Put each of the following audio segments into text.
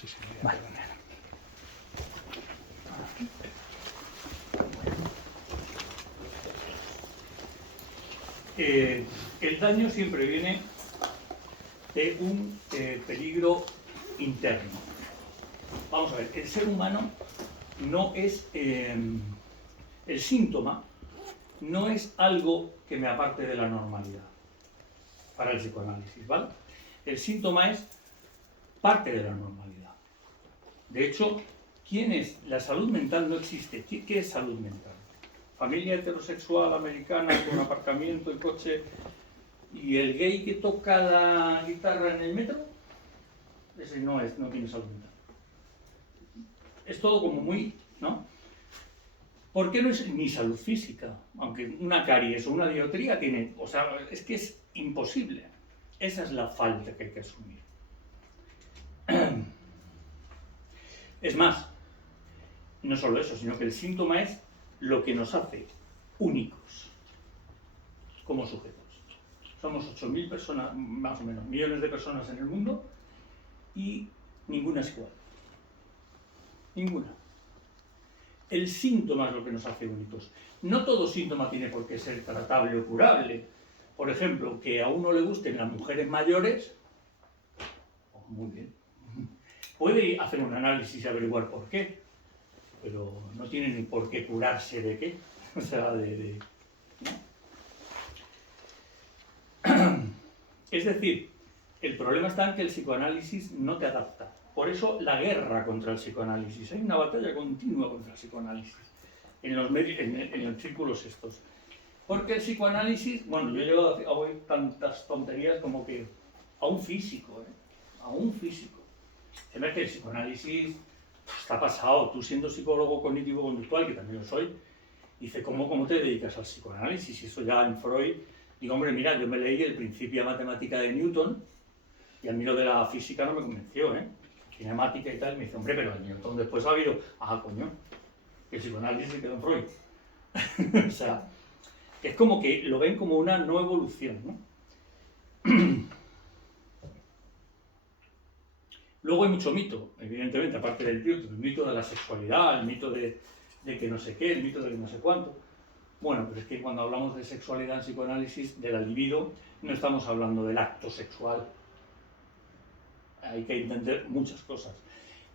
Sí, sí, vale. El daño siempre viene de un peligro interno. Vamos a ver, el ser humano no es... el síntoma no es algo que me aparte de la normalidad para el psicoanálisis, ¿vale? El síntoma es parte de la normalidad. De hecho, la salud mental no existe. ¿Qué es salud mental? Familia heterosexual americana con aparcamiento y coche y el gay que toca la guitarra en el metro, ese no tiene salud mental. Es todo como muy, ¿no? ¿Por qué no es ni salud física? Aunque una caries o una dioptría tiene, o sea, es que es imposible. Esa es la falta que hay que asumir. Es más, no solo eso, sino que el síntoma es lo que nos hace únicos como sujetos. Somos 8.000 personas, más o menos, millones de personas en el mundo y ninguna es igual. Ninguna. El síntoma es lo que nos hace únicos. No todo síntoma tiene por qué ser tratable o curable. Por ejemplo, que a uno le gusten las mujeres mayores, oh, muy bien. Puede hacer un análisis y averiguar por qué, pero no tiene ni por qué curarse de qué. O sea, ¿no? Es decir, el problema está en que el psicoanálisis no te adapta. Por eso la guerra contra el psicoanálisis. Hay una batalla continua contra el psicoanálisis en los círculos estos. Porque el psicoanálisis, bueno, yo he llegado a oír tantas tonterías como que a un físico, a un físico. Se ve que el psicoanálisis está pasado. Tú siendo psicólogo cognitivo-conductual, que también lo soy, dice, ¿cómo te dedicas al psicoanálisis? Y eso ya en Freud, digo, hombre, mira, yo me leí el Principia Matemática de Newton y a mí lo de la física no me convenció, cinemática y tal, y me dice, hombre, pero en Newton después ha habido, coño, el psicoanálisis se quedó en Freud. O sea, es como que lo ven como una no evolución, ¿no? Luego hay mucho mito, evidentemente, aparte del el mito de la sexualidad, el mito de que no sé qué, el mito de que no sé cuánto. Bueno, pero es que cuando hablamos de sexualidad en psicoanálisis, de la libido, no estamos hablando del acto sexual. Hay que entender muchas cosas.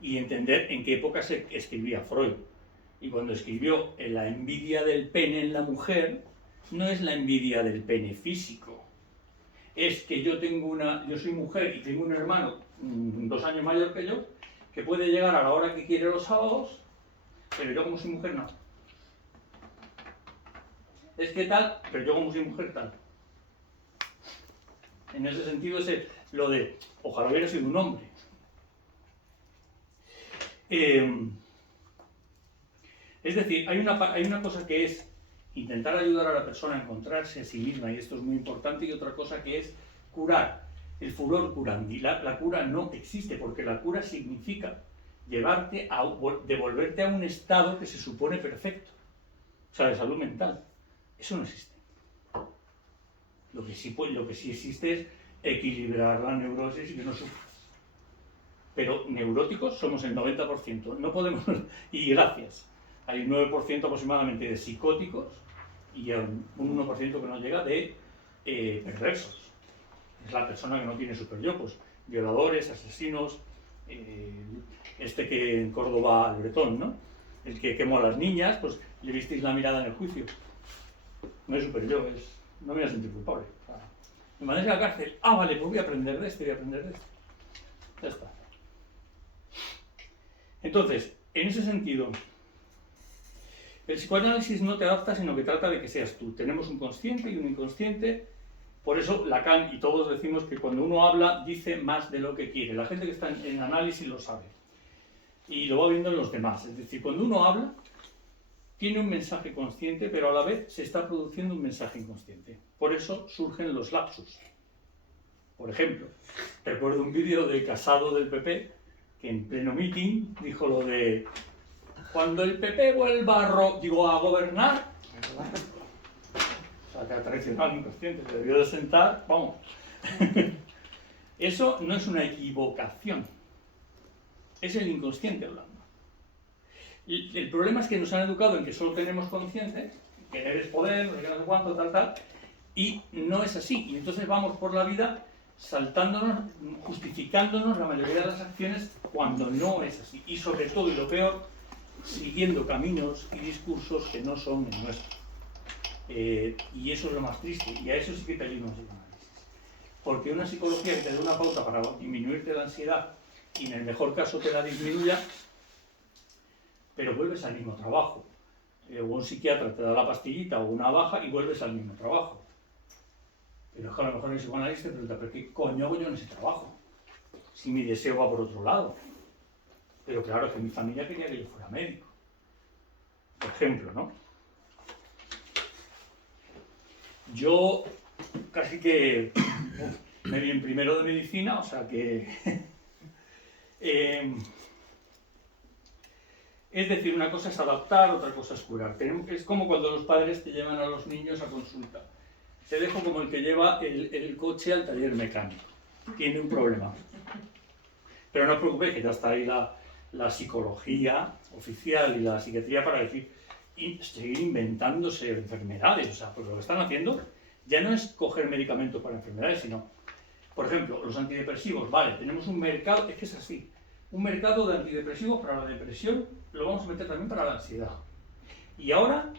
Y entender en qué época se escribía Freud. Y cuando escribió la envidia del pene en la mujer, no es la envidia del pene físico. Es que yo soy mujer y tengo un hermano 2 años mayor que yo, que puede llegar a la hora que quiere los sábados, pero yo como soy mujer no. Es que tal, pero yo como soy mujer tal. En ese sentido es lo de, ojalá hubiera sido un hombre. Es decir, hay una cosa que es intentar ayudar a la persona a encontrarse a sí misma, y esto es muy importante, y otra cosa que es curar, el furor curandi. La cura no existe, porque la cura significa devolverte a un estado que se supone perfecto, o sea, de salud mental. Eso no existe. Lo que sí existe es equilibrar la neurosis y que no sufras. Pero neuróticos somos el 90%, no podemos, y gracias. Hay un 9% aproximadamente de psicóticos y un 1% que no llega de perversos. Es la persona que no tiene superyo, pues violadores, asesinos, que en Córdoba, el bretón, ¿no? El que quemó a las niñas, pues le visteis la mirada en el juicio. No es superyo, no me voy a sentir culpable. O sea, me mandáis a la cárcel, vale, pues voy a aprender de esto, Ya está. Entonces, en ese sentido, el psicoanálisis no te adapta, sino que trata de que seas tú. Tenemos un consciente y un inconsciente. Por eso Lacan y todos decimos que cuando uno habla, dice más de lo que quiere. La gente que está en análisis lo sabe. Y lo va viendo en los demás. Es decir, cuando uno habla, tiene un mensaje consciente, pero a la vez se está produciendo un mensaje inconsciente. Por eso surgen los lapsus. Por ejemplo, recuerdo un vídeo de Casado del PP, que en pleno meeting dijo lo de cuando el PP vuelva a gobernar, o sea, que ha traicionado al inconsciente, se debió de sentar, vamos. Eso no es una equivocación, es el inconsciente hablando. Y el problema es que nos han educado en que solo tenemos conciencia, que eres poder, no sé qué, no sé cuánto, tal, y no es así. Y entonces vamos por la vida saltándonos, justificándonos la mayoría de las acciones cuando no es así. Y sobre todo, y lo peor, siguiendo caminos y discursos que no son el nuestro. Y eso es lo más triste, y a eso sí que pedimos el análisis. Porque una psicología que te dé una pauta para disminuirte la ansiedad, y en el mejor caso te la disminuya, pero vuelves al mismo trabajo. O un psiquiatra te da la pastillita o una baja y vuelves al mismo trabajo. Pero es que a lo mejor el psicoanalista te pregunta, ¿pero qué coño hago yo en ese trabajo? Si mi deseo va por otro lado. Pero claro, es que mi familia quería que yo fuera médico. Por ejemplo, ¿no? Yo casi que me vi en primero de medicina, o sea que... es decir, una cosa es adaptar, otra cosa es curar. Es como cuando los padres te llevan a los niños a consulta. Te dejo como el que lleva el coche al taller mecánico. Tiene un problema. Pero no os preocupéis, que ya está ahí la psicología oficial y la psiquiatría para decir, y seguir inventándose enfermedades. O sea, pues lo que están haciendo ya no es coger medicamentos para enfermedades, sino, por ejemplo, los antidepresivos. Vale, tenemos un mercado, es que es así, un mercado de antidepresivos para la depresión, lo vamos a meter también para la ansiedad. Y ahora,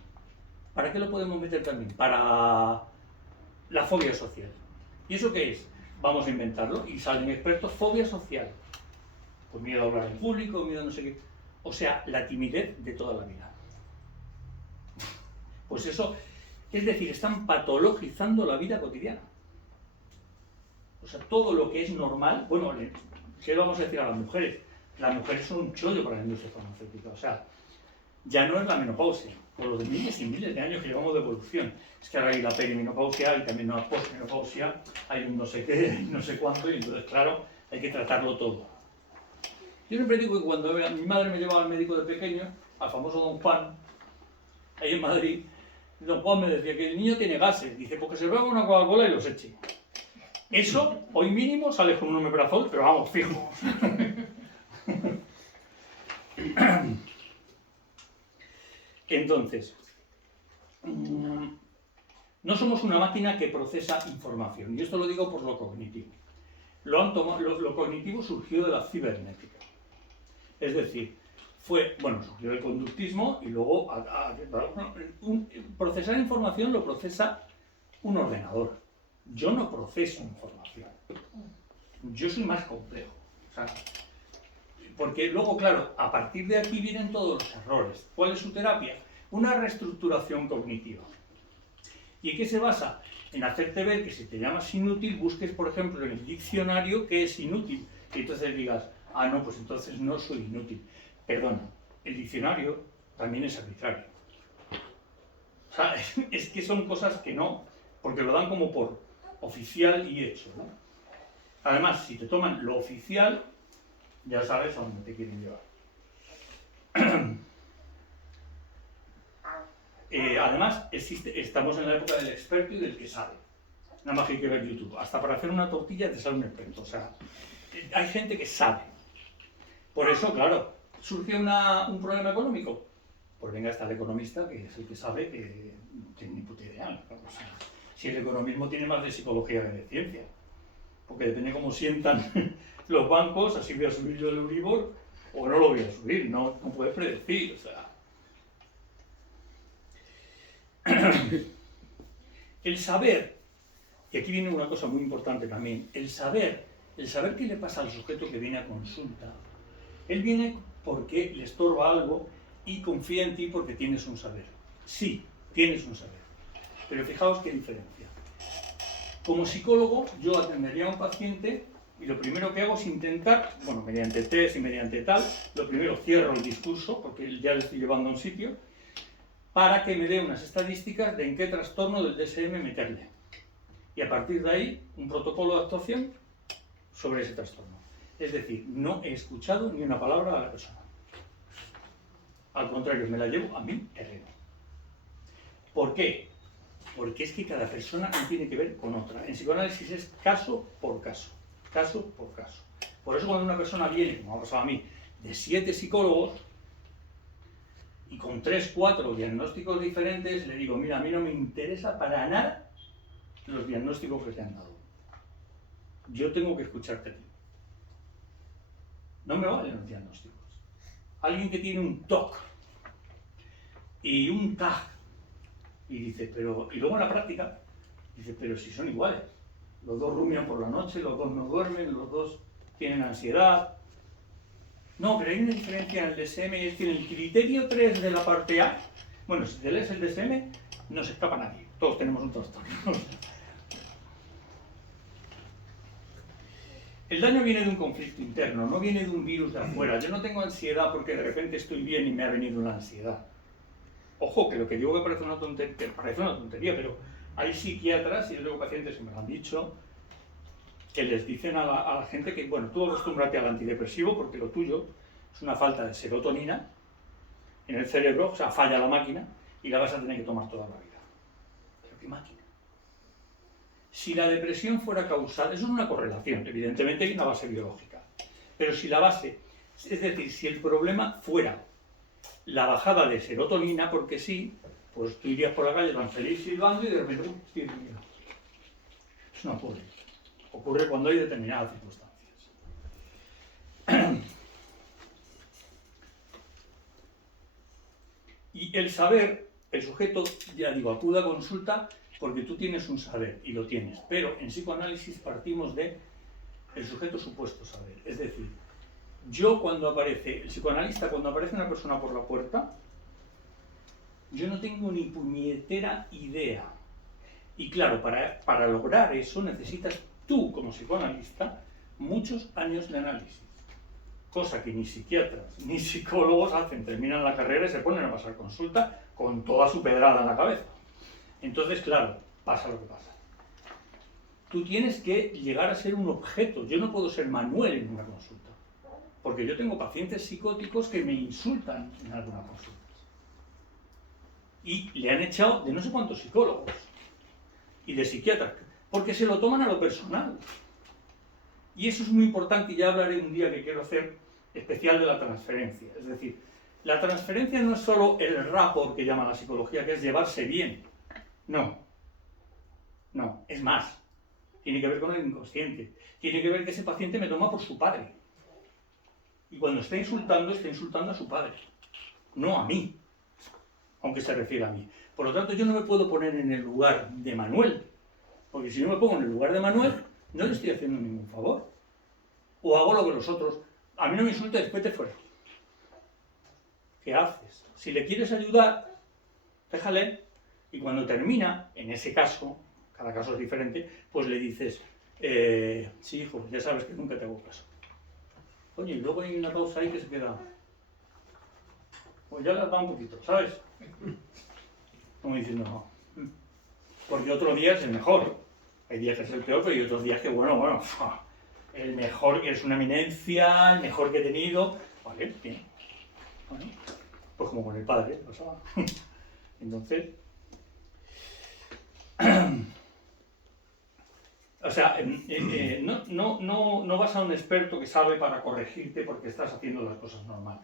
¿para qué lo podemos meter también? Para la fobia social. ¿Y eso qué es? Vamos a inventarlo y salen expertos, fobia social. Pues miedo a hablar en público, miedo a no sé qué. O sea, la timidez de toda la vida. Pues eso, es decir, están patologizando la vida cotidiana. O sea, todo lo que es normal, bueno, ¿qué vamos a decir a las mujeres? Las mujeres son un chollo para la industria farmacéutica. O sea, ya no es la menopausia, por los miles y miles de años que llevamos de evolución. Es que ahora hay la perimenopausia y también una postmenopausia, hay un no sé qué, no sé cuánto, y entonces, claro, hay que tratarlo todo. Yo siempre digo que cuando mi madre me llevaba al médico de pequeño, al famoso Don Juan, ahí en Madrid, Don Juan me decía que el niño tiene gases, dice, porque se beba una Coca-Cola y los eche. Eso, hoy mínimo, sales con un omeprazol, pero vamos, fijo. Entonces, no somos una máquina que procesa información, y esto lo digo por lo cognitivo. Lo cognitivo surgió de la cibernética. Es decir, surgió del conductismo y luego procesar información lo procesa un ordenador. Yo no proceso información. Yo soy más complejo. O sea, porque luego, claro, a partir de aquí vienen todos los errores. ¿Cuál es su terapia? Una reestructuración cognitiva. ¿Y en qué se basa? En hacerte ver que si te llamas inútil, busques, por ejemplo, en el diccionario qué es inútil. Y entonces digas, ah, no, pues entonces no soy inútil. Perdona, el diccionario también es arbitrario. O sea, es que son cosas que no, porque lo dan como por oficial y hecho, ¿no? Además, si te toman lo oficial, ya sabes a dónde te quieren llevar. Además, estamos en la época del experto y del que sabe. Nada más que hay que ver YouTube. Hasta para hacer una tortilla te sale un experto. O sea, hay gente que sabe. Por eso, claro, surge un problema económico. Pues venga, está el economista, que es el que sabe, que no tiene ni puta idea. O sea, si el economismo tiene más de psicología que de ciencia. Porque depende cómo sientan los bancos, así voy a subir yo el Euribor o no lo voy a subir, no puedes predecir, o sea. El saber, y aquí viene una cosa muy importante también, el saber qué le pasa al sujeto que viene a consulta. Él viene porque le estorba algo y confía en ti porque tienes un saber. Sí, tienes un saber, pero fijaos qué diferencia. Como psicólogo, yo atendería a un paciente y lo primero que hago es intentar, mediante test y mediante tal, lo primero cierro el discurso, porque ya le estoy llevando a un sitio, para que me dé unas estadísticas de en qué trastorno del DSM meterle. Y a partir de ahí, un protocolo de actuación sobre ese trastorno. Es decir, no he escuchado ni una palabra a la persona. Al contrario, me la llevo a mi terreno. ¿Por qué? Porque es que cada persona no tiene que ver con otra. En psicoanálisis es caso por caso. Caso por caso. Por eso cuando una persona viene, como ha pasado a mí, de 7 psicólogos y con 3, 4 diagnósticos diferentes, le digo, mira, a mí no me interesa para nada los diagnósticos que te han dado. Yo tengo que escucharte a ti. No me valen los diagnósticos. Alguien que tiene un TOC y un TAG y dice, pero, y luego en la práctica, dice, pero si son iguales. Los dos rumian por la noche, los dos no duermen, los dos tienen ansiedad. No, pero hay una diferencia en el DSM, y es que en el criterio 3 de la parte A, bueno, si te lees el DSM, no se escapa nadie. Todos tenemos un trastorno. El daño viene de un conflicto interno, no viene de un virus de afuera. Yo no tengo ansiedad porque de repente estoy bien y me ha venido una ansiedad. Ojo, que lo que digo que parece una tontería, pero hay psiquiatras, y yo tengo pacientes que me lo han dicho, que les dicen a la gente que, bueno, tú acostúmbrate al antidepresivo porque lo tuyo es una falta de serotonina en el cerebro, o sea, falla la máquina y la vas a tener que tomar toda la vida. ¿Pero qué máquina? Si la depresión fuera causal, eso es una correlación, evidentemente hay una base biológica, pero si la base, es decir, si el problema fuera la bajada de serotonina, porque sí, pues tú irías por la calle tan feliz silbando y de repente, estoy deprimido. Eso no ocurre. Ocurre cuando hay determinadas circunstancias. Y el saber, el sujeto, ya digo, acude a consulta porque tú tienes un saber, y lo tienes, pero en psicoanálisis partimos de el sujeto supuesto saber. Es decir, yo cuando aparece, el psicoanalista cuando aparece una persona por la puerta, yo no tengo ni puñetera idea. Y claro, para lograr eso necesitas tú, como psicoanalista, muchos años de análisis. Cosa que ni psiquiatras ni psicólogos hacen. Terminan la carrera y se ponen a pasar consulta con toda su pedrada en la cabeza. Entonces, claro, pasa lo que pasa. Tú tienes que llegar a ser un objeto. Yo no puedo ser Manuel en una consulta. Porque yo tengo pacientes psicóticos que me insultan en alguna consulta. Y le han echado de no sé cuántos psicólogos y de psiquiatras, porque se lo toman a lo personal. Y eso es muy importante, y ya hablaré un día que quiero hacer especial de la transferencia. Es decir, la transferencia no es solo el rapport que llama la psicología, que es llevarse bien. No, es más. Tiene que ver con el inconsciente. Tiene que ver que ese paciente me toma por su padre. Y cuando está insultando a su padre, no a mí, aunque se refiere a mí. Por lo tanto, yo no me puedo poner en el lugar de Manuel, porque si no me pongo en el lugar de Manuel, no le estoy haciendo ningún favor. O hago lo que los otros. A mí no me insultes, después te fuera. ¿Qué haces? Si le quieres ayudar, déjale, y cuando termina, en ese caso, cada caso es diferente, pues le dices, sí, hijo, ya sabes que nunca te hago caso. Oye, y luego hay una pausa ahí que se queda, pues ya la da un poquito, ¿sabes? Como diciendo, no. Porque otro día es el mejor. Hay días que es el peor, pero hay otros días que, bueno, el mejor, que es una eminencia, el mejor que he tenido. Vale, bien. Bueno, pues como con el padre, pasaba. Entonces, o sea, no vas a un experto que sabe para corregirte porque estás haciendo las cosas mal.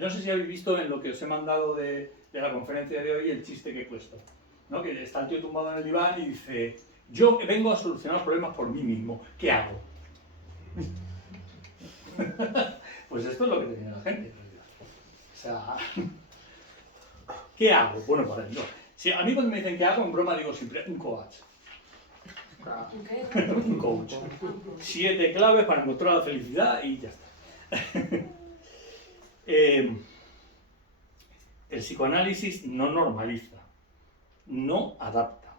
No sé si habéis visto en lo que os he mandado de la conferencia de hoy el chiste que he puesto, ¿no? Que está el tío tumbado en el diván y dice, yo vengo a solucionar los problemas por mí mismo, ¿qué hago? Pues esto es lo que tenía la gente. O sea, ¿qué hago? Bueno, para ello. Si a mí cuando me dicen qué hago, en broma digo siempre, un coach. Un coach. 7 claves para encontrar la felicidad y ya está. El psicoanálisis no normaliza, no adapta.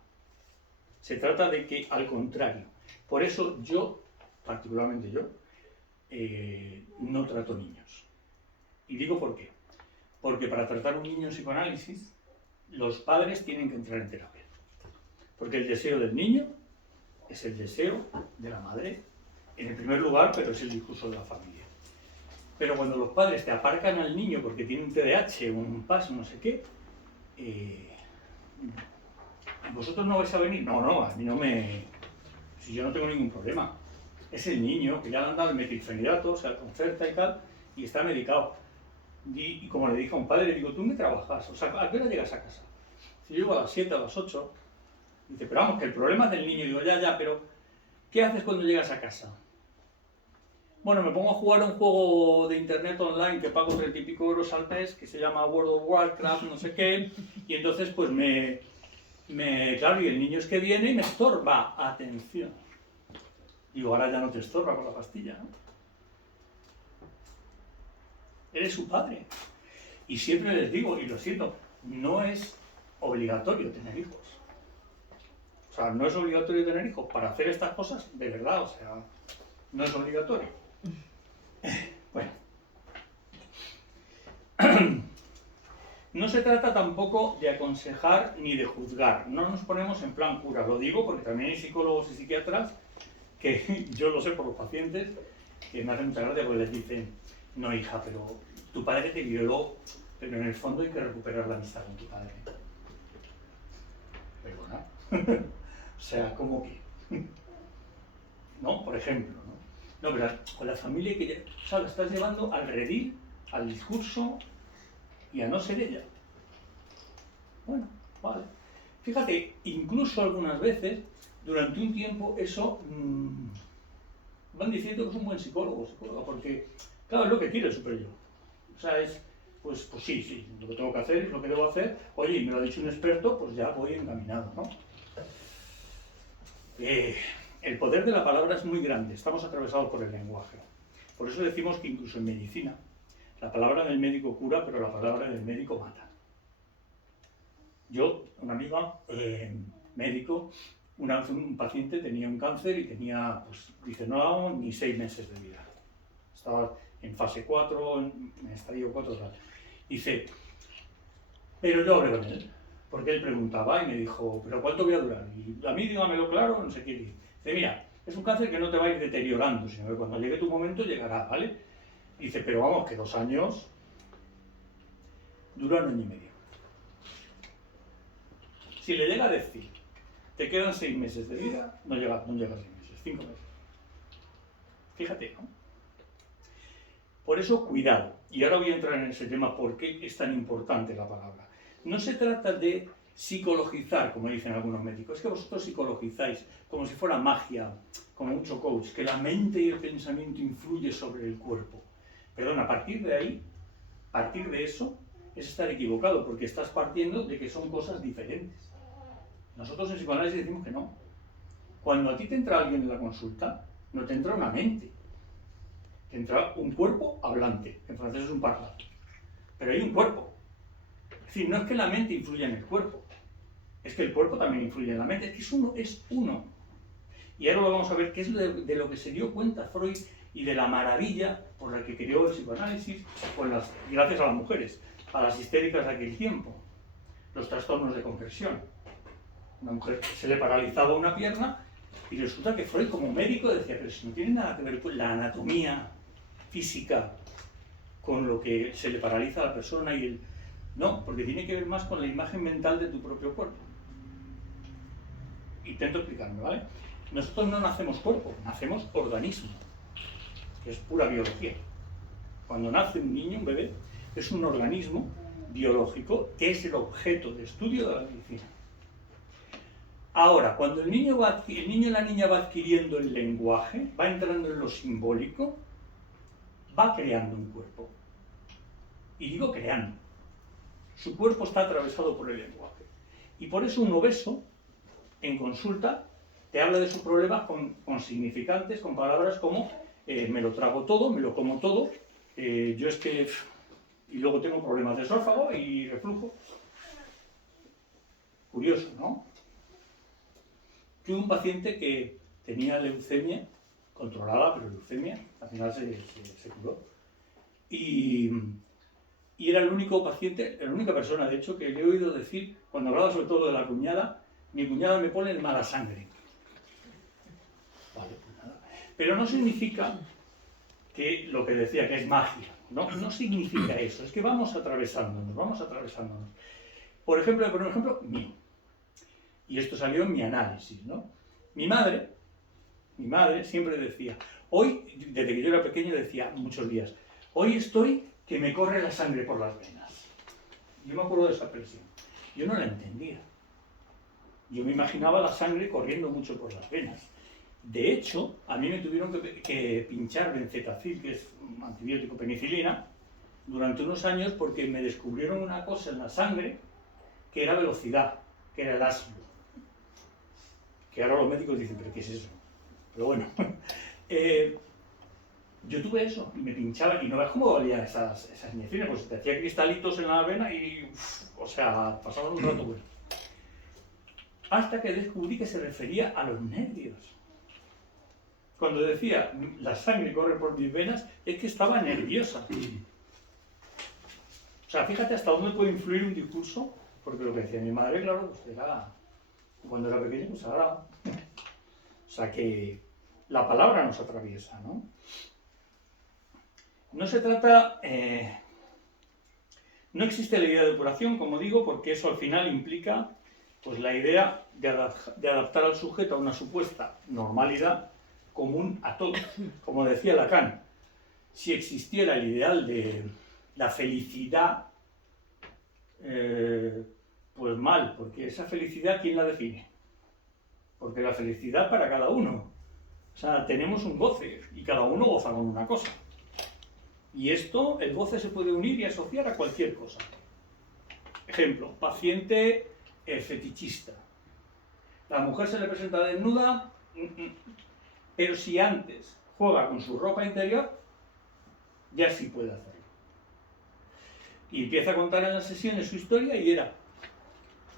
Se trata de que, al contrario, por eso yo, particularmente yo, no trato niños. Y digo por qué. Porque para tratar un niño en psicoanálisis, los padres tienen que entrar en terapia. Porque el deseo del niño es el deseo de la madre, en el primer lugar, pero es el discurso de la familia. Pero cuando los padres te aparcan al niño porque tiene un TDAH, un PAS, no sé qué, ¿vosotros no vais a venir? No, a mí no me... Si yo no tengo ningún problema. Es el niño que ya le han dado el metilfenidato, o sea, el Concerta y tal, y está medicado. Y como le dije a un padre, le digo, tú me trabajas, o sea, ¿a qué hora llegas a casa? Si yo llego a las 7, a las 8, dice, pero vamos, que el problema es del niño. Digo, ya, pero ¿qué haces cuando llegas a casa? Bueno, me pongo a jugar a un juego de internet online que pago 30 y pico euros al mes, que se llama World of Warcraft, no sé qué, y entonces pues claro, y el niño es que viene y me estorba. Atención. Digo, ahora ya no te estorba con la pastilla, ¿no? Eres su padre. Y siempre les digo, y lo siento, no es obligatorio tener hijos. O sea, no es obligatorio tener hijos para hacer estas cosas, de verdad, o sea, no es obligatorio. Bueno. No se trata tampoco de aconsejar ni de juzgar. No nos ponemos en plan cura. Lo digo porque también hay psicólogos y psiquiatras que yo lo sé por los pacientes que me hacen mucha gracia porque les dicen, no hija, pero tu padre te violó, pero en el fondo hay que recuperar la amistad con tu padre. Perdona. O sea, ¿cómo que? ¿No? Por ejemplo, ¿no? No, pero con la familia que o sea, la estás llevando al redil, al discurso y a no ser ella. Bueno, vale. Fíjate, incluso algunas veces, durante un tiempo, eso van diciendo que es un buen psicóloga, porque, claro, es lo que quiere el superior. O sea, es, pues sí, lo que tengo que hacer es lo que debo hacer. Oye, me lo ha dicho un experto, pues ya voy encaminado, ¿no? El poder de la palabra es muy grande, estamos atravesados por el lenguaje. Por eso decimos que incluso en medicina, la palabra del médico cura, pero la palabra del médico mata. Yo, una amiga, médico, una vez un paciente tenía un cáncer y tenía, pues, dice, no daba ni 6 meses de vida. Estaba en fase 4, en estadio 4, tal. Dice, pero yo hablé con él, porque él preguntaba y me dijo, ¿pero cuánto voy a durar? Y a mí, dígamelo claro, no sé qué. Dice, mira, es un cáncer que no te va a ir deteriorando, sino que cuando llegue tu momento llegará, ¿vale? Dice, pero vamos, que 2 años dura 1 año y medio. Si le llega a decir, te quedan 6 meses de vida, no llega a 6 meses, 5 meses. Fíjate, ¿no? Por eso, cuidado. Y ahora voy a entrar en ese tema, ¿por qué es tan importante la palabra? No se trata de psicologizar, como dicen algunos médicos, es que vosotros psicologizáis como si fuera magia, como mucho coach, que la mente y el pensamiento influye sobre el cuerpo. Perdón, a partir de ahí, a partir de eso, es estar equivocado, porque estás partiendo de que son cosas diferentes. Nosotros en psicoanálisis decimos que no. Cuando a ti te entra alguien en la consulta, no te entra una mente, te entra un cuerpo hablante, en francés es un parlant, pero hay un cuerpo. Es decir, no es que la mente influya en el cuerpo, es que el cuerpo también influye en la mente, es que es uno. Y ahora lo vamos a ver, qué es de lo que se dio cuenta Freud y de la maravilla por la que creó el psicoanálisis, gracias a las mujeres, a las histéricas de aquel tiempo, los trastornos de conversión. Una mujer se le paralizaba una pierna y resulta que Freud como médico decía, pero si no tiene nada que ver con la anatomía física, con lo que se le paraliza a la persona y el... No, porque tiene que ver más con la imagen mental de tu propio cuerpo. Intento explicarme, ¿vale? Nosotros no nacemos cuerpo, nacemos organismo, que es pura biología. Cuando nace un niño, un bebé, es un organismo biológico que es el objeto de estudio de la medicina. Ahora, cuando el niño y la niña va adquiriendo el lenguaje, va entrando en lo simbólico, va creando un cuerpo. Y digo creando. Su cuerpo está atravesado por el lenguaje. Y por eso un obeso, en consulta, te habla de su problema con significantes, con palabras como me lo trago todo, me lo como todo, yo es que... y luego tengo problemas de esófago y reflujo. Curioso, ¿no? Tuve un paciente que tenía leucemia, controlada, pero leucemia, al final se curó. Y era el único paciente, la única persona, de hecho, que le he oído decir, cuando hablaba sobre todo de la cuñada, mi cuñada me pone de mala sangre. Vale, pues nada. Pero no significa que lo que decía, que es magia. No significa eso, es que vamos atravesándonos. Por ejemplo, mío. Y esto salió en mi análisis, ¿no? Mi madre siempre decía, desde que yo era pequeño decía muchos días, Hoy estoy que me corre la sangre por las venas. Yo me acuerdo de esa expresión. Yo no la entendía. Yo me imaginaba la sangre corriendo mucho por las venas. De hecho, a mí me tuvieron que pinchar benzetacil, que es un antibiótico, penicilina, durante unos años porque me descubrieron una cosa en la sangre que era velocidad, que era el aslo. Que ahora los médicos dicen, ¿pero qué es eso? Pero bueno, yo tuve eso y me pinchaba y no ves cómo dolían esas inyecciones, pues te hacía cristalitos en la vena y, o sea, pasaban un rato bueno. Hasta que descubrí que se refería a los nervios. Cuando decía, la sangre corre por mis venas, es que estaba nerviosa. O sea, fíjate hasta dónde puede influir un discurso, porque lo que decía mi madre, claro, pues era, cuando era pequeño, pues ahora. O sea, que la palabra nos atraviesa, ¿no? No se trata, no existe la idea de depuración, como digo, porque eso al final implica pues, la idea de adaptar al sujeto a una supuesta normalidad común a todos. Como decía Lacan, si existiera el ideal de la felicidad, pues mal, porque esa felicidad, ¿quién la define? Porque la felicidad para cada uno. O sea, tenemos un goce y cada uno goza con una cosa. Y esto, el goce se puede unir y asociar a cualquier cosa. Ejemplo, paciente fetichista. La mujer se le presenta desnuda, pero si antes juega con su ropa interior, ya sí puede hacerlo. Y empieza a contar en las sesiones su historia y era,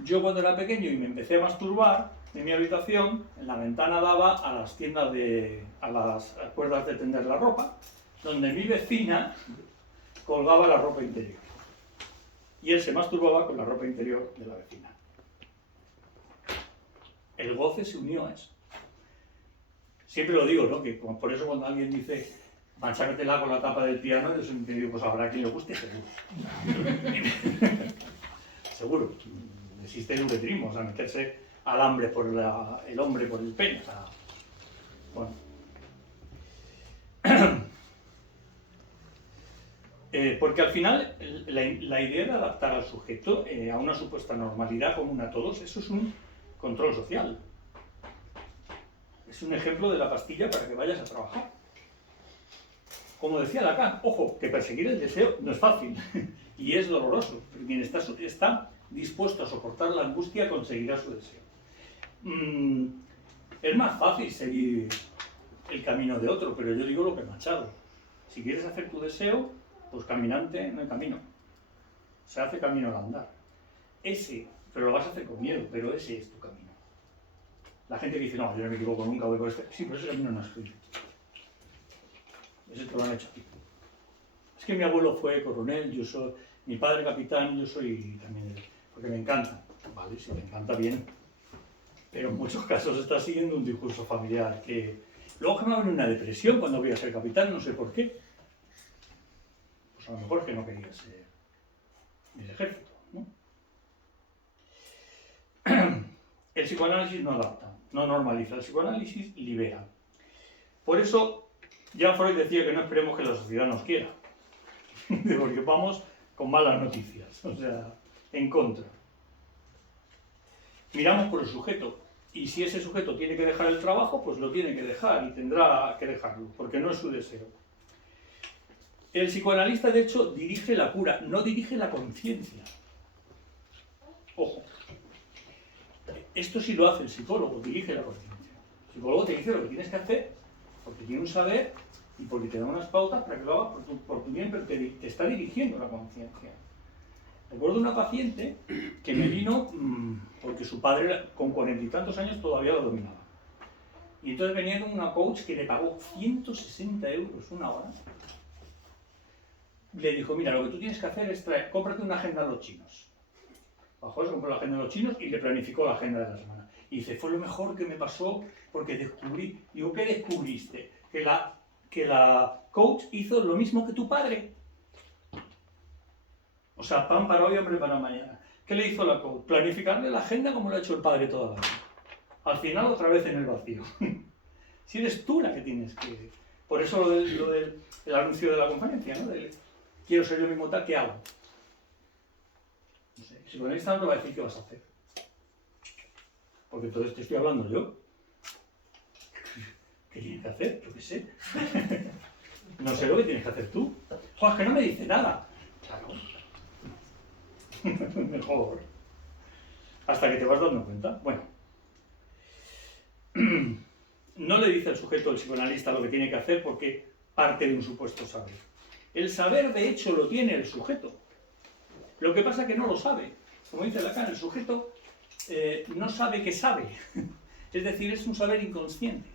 yo cuando era pequeño y me empecé a masturbar en mi habitación, en la ventana daba a las tiendas a las cuerdas de tender la ropa, donde mi vecina colgaba la ropa interior. Y él se masturbaba con la ropa interior de la vecina. El goce se unió a eso. Siempre lo digo, ¿no? Que por eso cuando alguien dice manchácatela con la tapa del piano, yo siempre digo, pues habrá quien le guste, seguro. Seguro. Existe el uretrismo, o sea, meterse alambre por el hombre por el pene. O sea, bueno. Porque al final la idea de adaptar al sujeto a una supuesta normalidad común a todos, eso es un control social. Es un ejemplo de la pastilla para que vayas a trabajar. Como decía Lacan, ojo, que perseguir el deseo no es fácil y es doloroso. Quien está dispuesto a soportar la angustia conseguirá su deseo. Es más fácil seguir el camino de otro, pero yo digo lo que Machado. Si quieres hacer tu deseo, pues caminante no hay camino. Se hace camino al andar. Pero lo vas a hacer con miedo, pero ese es tu camino. La gente que dice, no, yo no me equivoco nunca, voy por este. Sí, pero ese camino no es tuyo. Ese te lo han hecho a ti. Es que mi abuelo fue coronel, mi padre capitán, yo soy también, porque me encanta. Vale, si me encanta bien. Pero en muchos casos está siguiendo un discurso familiar que luego que me va a venir una depresión cuando voy a ser capitán, no sé por qué. Pues a lo mejor es que no quería ser del ejército, ¿no? El psicoanálisis no adapta, no normaliza, el psicoanálisis libera. Por eso, ya Freud decía que no esperemos que la sociedad nos quiera, porque vamos con malas noticias, o sea, en contra. Miramos por el sujeto, y si ese sujeto tiene que dejar el trabajo, pues lo tiene que dejar y tendrá que dejarlo, porque no es su deseo. El psicoanalista, de hecho, dirige la cura, no dirige la conciencia. Ojo. Esto sí lo hace el psicólogo, dirige la conciencia. El psicólogo te dice lo que tienes que hacer, porque tiene un saber y porque te da unas pautas para que lo hagas por tu bien, pero te está dirigiendo la conciencia. Recuerdo una paciente que me vino porque su padre con 40 y tantos años todavía lo dominaba. Y entonces venía con una coach que le pagó 160 euros una hora. Le dijo, mira, lo que tú tienes que hacer es cómprate una agenda a los chinos. Bajó, se compró la agenda de los chinos y le planificó la agenda de la semana. Y dice, fue lo mejor que me pasó porque descubrí. Digo, ¿qué descubriste? Que la coach hizo lo mismo que tu padre. O sea, pan para hoy, hambre para mañana. ¿Qué le hizo la coach? Planificarle la agenda como lo ha hecho el padre toda la vida. Al final, otra vez en el vacío. Si eres tú la que tienes Por eso lo del el anuncio de la conferencia, ¿no? Quiero ser yo mismo tal, ¿qué hago? No sé, el psicoanalista no te va a decir qué vas a hacer. Porque entonces te estoy hablando yo. ¿Qué tienes que hacer? Yo qué sé. No sé lo que tienes que hacer tú. Joder, es que no me dice nada. Claro. Mejor. Hasta que te vas dando cuenta. Bueno. No le dice al sujeto, el psicoanalista, lo que tiene que hacer porque parte de un supuesto saber. El saber, de hecho, lo tiene el sujeto. Lo que pasa es que no lo sabe. Como dice Lacan, el sujeto no sabe que sabe. Es decir, es un saber inconsciente.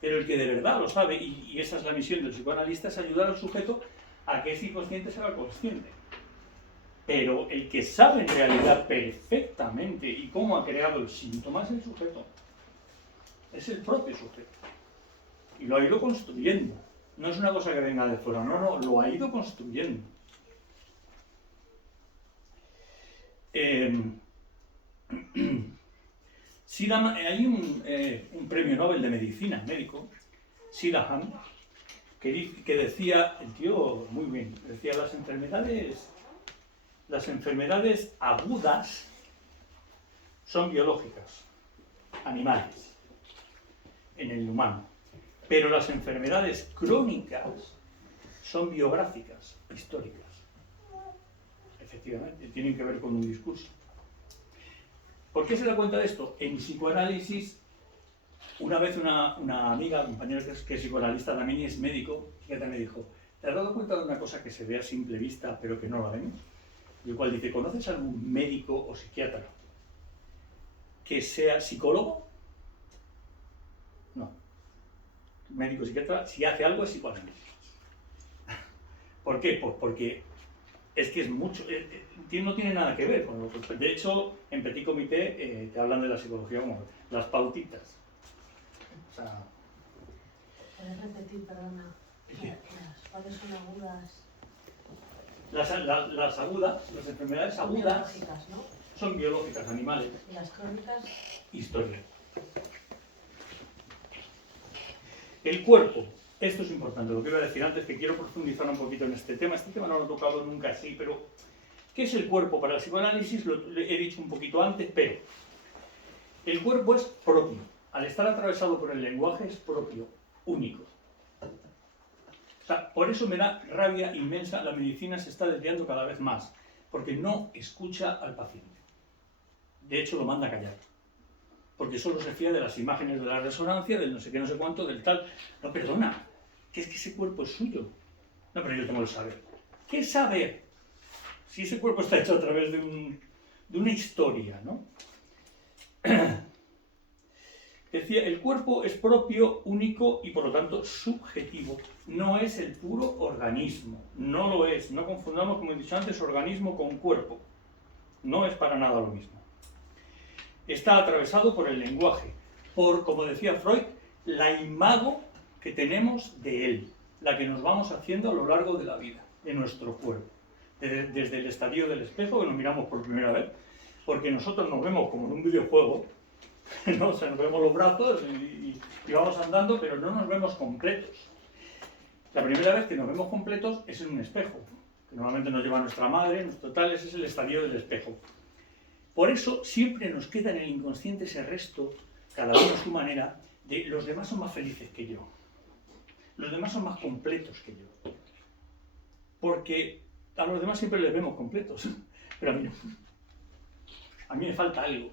Pero el que de verdad lo sabe, y esa es la misión del psicoanalista, es ayudar al sujeto a que ese inconsciente se haga consciente. Pero el que sabe en realidad perfectamente y cómo ha creado el síntoma es el sujeto. Es el propio sujeto. Y lo ha ido construyendo. No es una cosa que venga de fuera, no, lo ha ido construyendo. Hay un premio Nobel de Medicina, médico, Sidahan, que decía, el tío, muy bien, decía las enfermedades agudas son biológicas, animales, en el humano, pero las enfermedades crónicas son biográficas, históricas. Efectivamente, tienen que ver con un discurso. ¿Por qué se da cuenta de esto? En psicoanálisis, una vez una amiga, compañera que es psicoanalista también y es médico, fíjate, me dijo, ¿te has dado cuenta de una cosa que se ve a simple vista pero que no la vemos? Y el cual dice, ¿conoces algún médico o psiquiatra que sea psicólogo? No. Médico o psiquiatra, si hace algo es psicoanálisis. ¿Por qué? Pues porque es que es mucho, no tiene nada que ver con lo que... De hecho, en Petit Comité te hablan de la psicología como las pautitas. O sea... ¿Puedes repetir, perdona? ¿Cuáles son agudas? Las agudas, las enfermedades agudas, biológicas, ¿no? Son biológicas, animales. ¿Y las crónicas? Historia. El cuerpo. Esto es importante, lo que iba a decir antes, que quiero profundizar un poquito en este tema. Este tema no lo he tocado nunca así, pero ¿qué es el cuerpo para el psicoanálisis? Lo he dicho un poquito antes, pero el cuerpo es propio. Al estar atravesado por el lenguaje es propio, único. O sea, por eso me da rabia inmensa, la medicina se está desviando cada vez más, porque no escucha al paciente. De hecho, lo manda a callar. Porque solo se fía de las imágenes de la resonancia, del no sé qué, no sé cuánto, del tal. No, perdona, que es que ese cuerpo es suyo. No, pero yo tengo el saber. ¿Qué saber? Si ese cuerpo está hecho a través de una historia, ¿no? Decía, el cuerpo es propio, único y por lo tanto subjetivo. No es el puro organismo, no lo es. No confundamos, como he dicho antes, organismo con cuerpo. No es para nada lo mismo. Está atravesado por el lenguaje, por, como decía Freud, la imago que tenemos de él, la que nos vamos haciendo a lo largo de la vida, de nuestro cuerpo. Desde el estadio del espejo, que nos miramos por primera vez, porque nosotros nos vemos como en un videojuego, ¿no? O sea, nos vemos los brazos y vamos andando, pero no nos vemos completos. La primera vez que nos vemos completos es en un espejo, que normalmente nos lleva nuestra madre, nuestro tal, ese es el estadio del espejo. Por eso siempre nos queda en el inconsciente ese resto, cada uno a su manera, de los demás son más felices que yo. Los demás son más completos que yo. Porque a los demás siempre les vemos completos, pero a mí no. A mí me falta algo,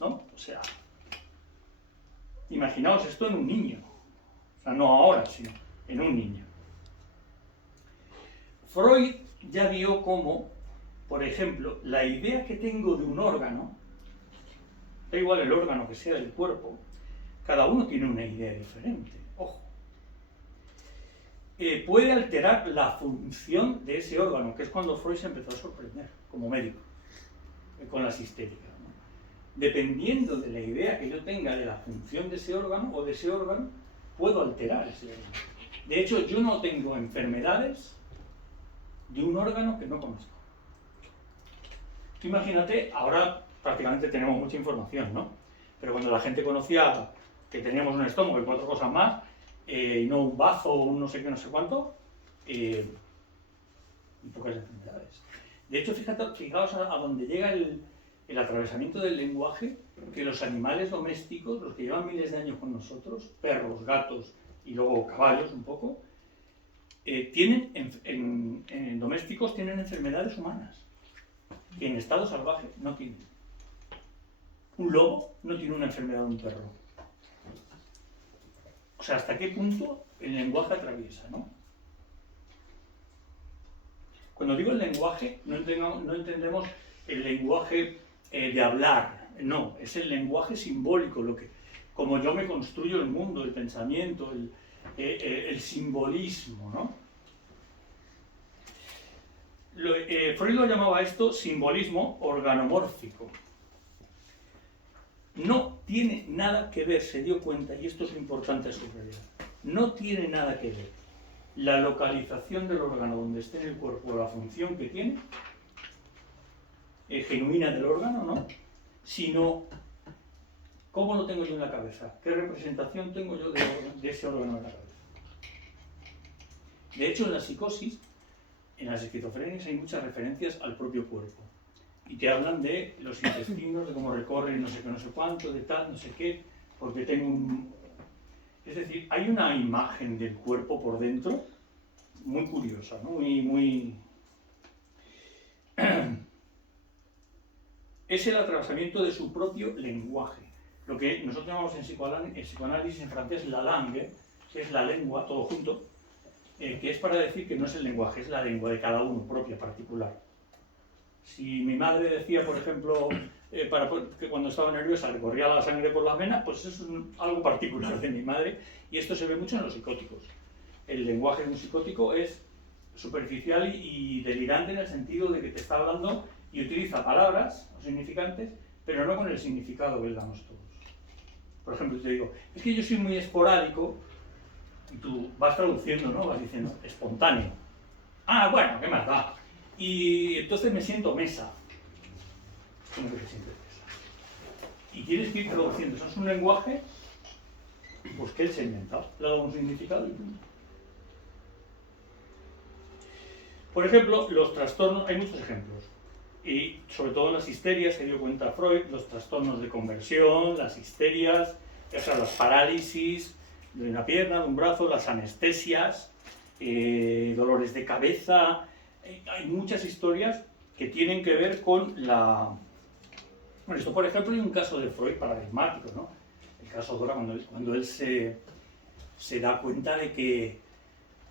¿no? O sea, imaginaos esto en un niño. O sea, no ahora, sino en un niño. Freud ya vio cómo, por ejemplo, la idea que tengo de un órgano, da igual el órgano que sea del cuerpo, cada uno tiene una idea diferente, ojo. Puede alterar la función de ese órgano, que es cuando Freud se empezó a sorprender, como médico, con las histéricas, ¿no? Dependiendo de la idea que yo tenga de la función de ese órgano o de ese órgano, puedo alterar ese órgano. De hecho, yo no tengo enfermedades de un órgano que no conozco. Imagínate, ahora prácticamente tenemos mucha información, ¿no? Pero cuando la gente conocía que teníamos un estómago y 4 cosas más, y no un bazo o un no sé qué, no sé cuánto, y pocas enfermedades. De hecho, fijaos a donde llega el atravesamiento del lenguaje, que los animales domésticos, los que llevan miles de años con nosotros, perros, gatos y luego caballos un poco, tienen en domésticos tienen enfermedades humanas, que en estado salvaje no tienen. Un lobo no tiene una enfermedad de un perro. O sea, ¿hasta qué punto el lenguaje atraviesa, no? Cuando digo el lenguaje, no entendemos el lenguaje de hablar, no, es el lenguaje simbólico, como yo me construyo el mundo, el pensamiento, el simbolismo, ¿no? Freud lo llamaba esto simbolismo organomórfico. No tiene nada que ver, se dio cuenta, y esto es importante subrayar, no tiene nada que ver la localización del órgano donde esté en el cuerpo, la función que tiene, genuina del órgano, ¿no? Sino cómo lo tengo yo en la cabeza, qué representación tengo yo de ese órgano en la cabeza. De hecho, en la psicosis, en las esquizofrenias hay muchas referencias al propio cuerpo. Y te hablan de los intestinos, de cómo recorren no sé qué, no sé cuánto, de tal, no sé qué, porque tengo un... Es decir, hay una imagen del cuerpo por dentro muy curiosa, ¿no? muy... Es el atravesamiento de su propio lenguaje. Lo que nosotros llamamos en psicoanálisis en francés la langue, que es la lengua, todo junto, que es para decir que no es el lenguaje, es la lengua de cada uno, propia, particular. Si mi madre decía, por ejemplo, que cuando estaba nerviosa le corría la sangre por las venas, pues eso es algo particular de mi madre, y esto se ve mucho en los psicóticos. El lenguaje de un psicótico es superficial y delirante en el sentido de que te está hablando y utiliza palabras o significantes, pero no con el significado que le damos todos. Por ejemplo, te digo, es que yo soy muy esporádico, y tú vas traduciendo, ¿no? Vas diciendo, espontáneo. Ah, bueno, ¿qué más da? Y entonces me siento mesa. ¿Cómo que te sientes mesa? Y tienes que ir traduciendo. Eso es un lenguaje, pues que él se ha inventado. Le ha dado un significado y punto. Por ejemplo, los trastornos, hay muchos ejemplos. Y sobre todo en las histerias, se dio cuenta Freud, los trastornos de conversión, las histerias, o sea, las parálisis de una pierna, de un brazo, las anestesias, dolores de cabeza. Hay muchas historias que tienen que ver con la... Bueno, esto por ejemplo hay un caso de Freud paradigmático, ¿no? El caso Dora, cuando él se da cuenta de que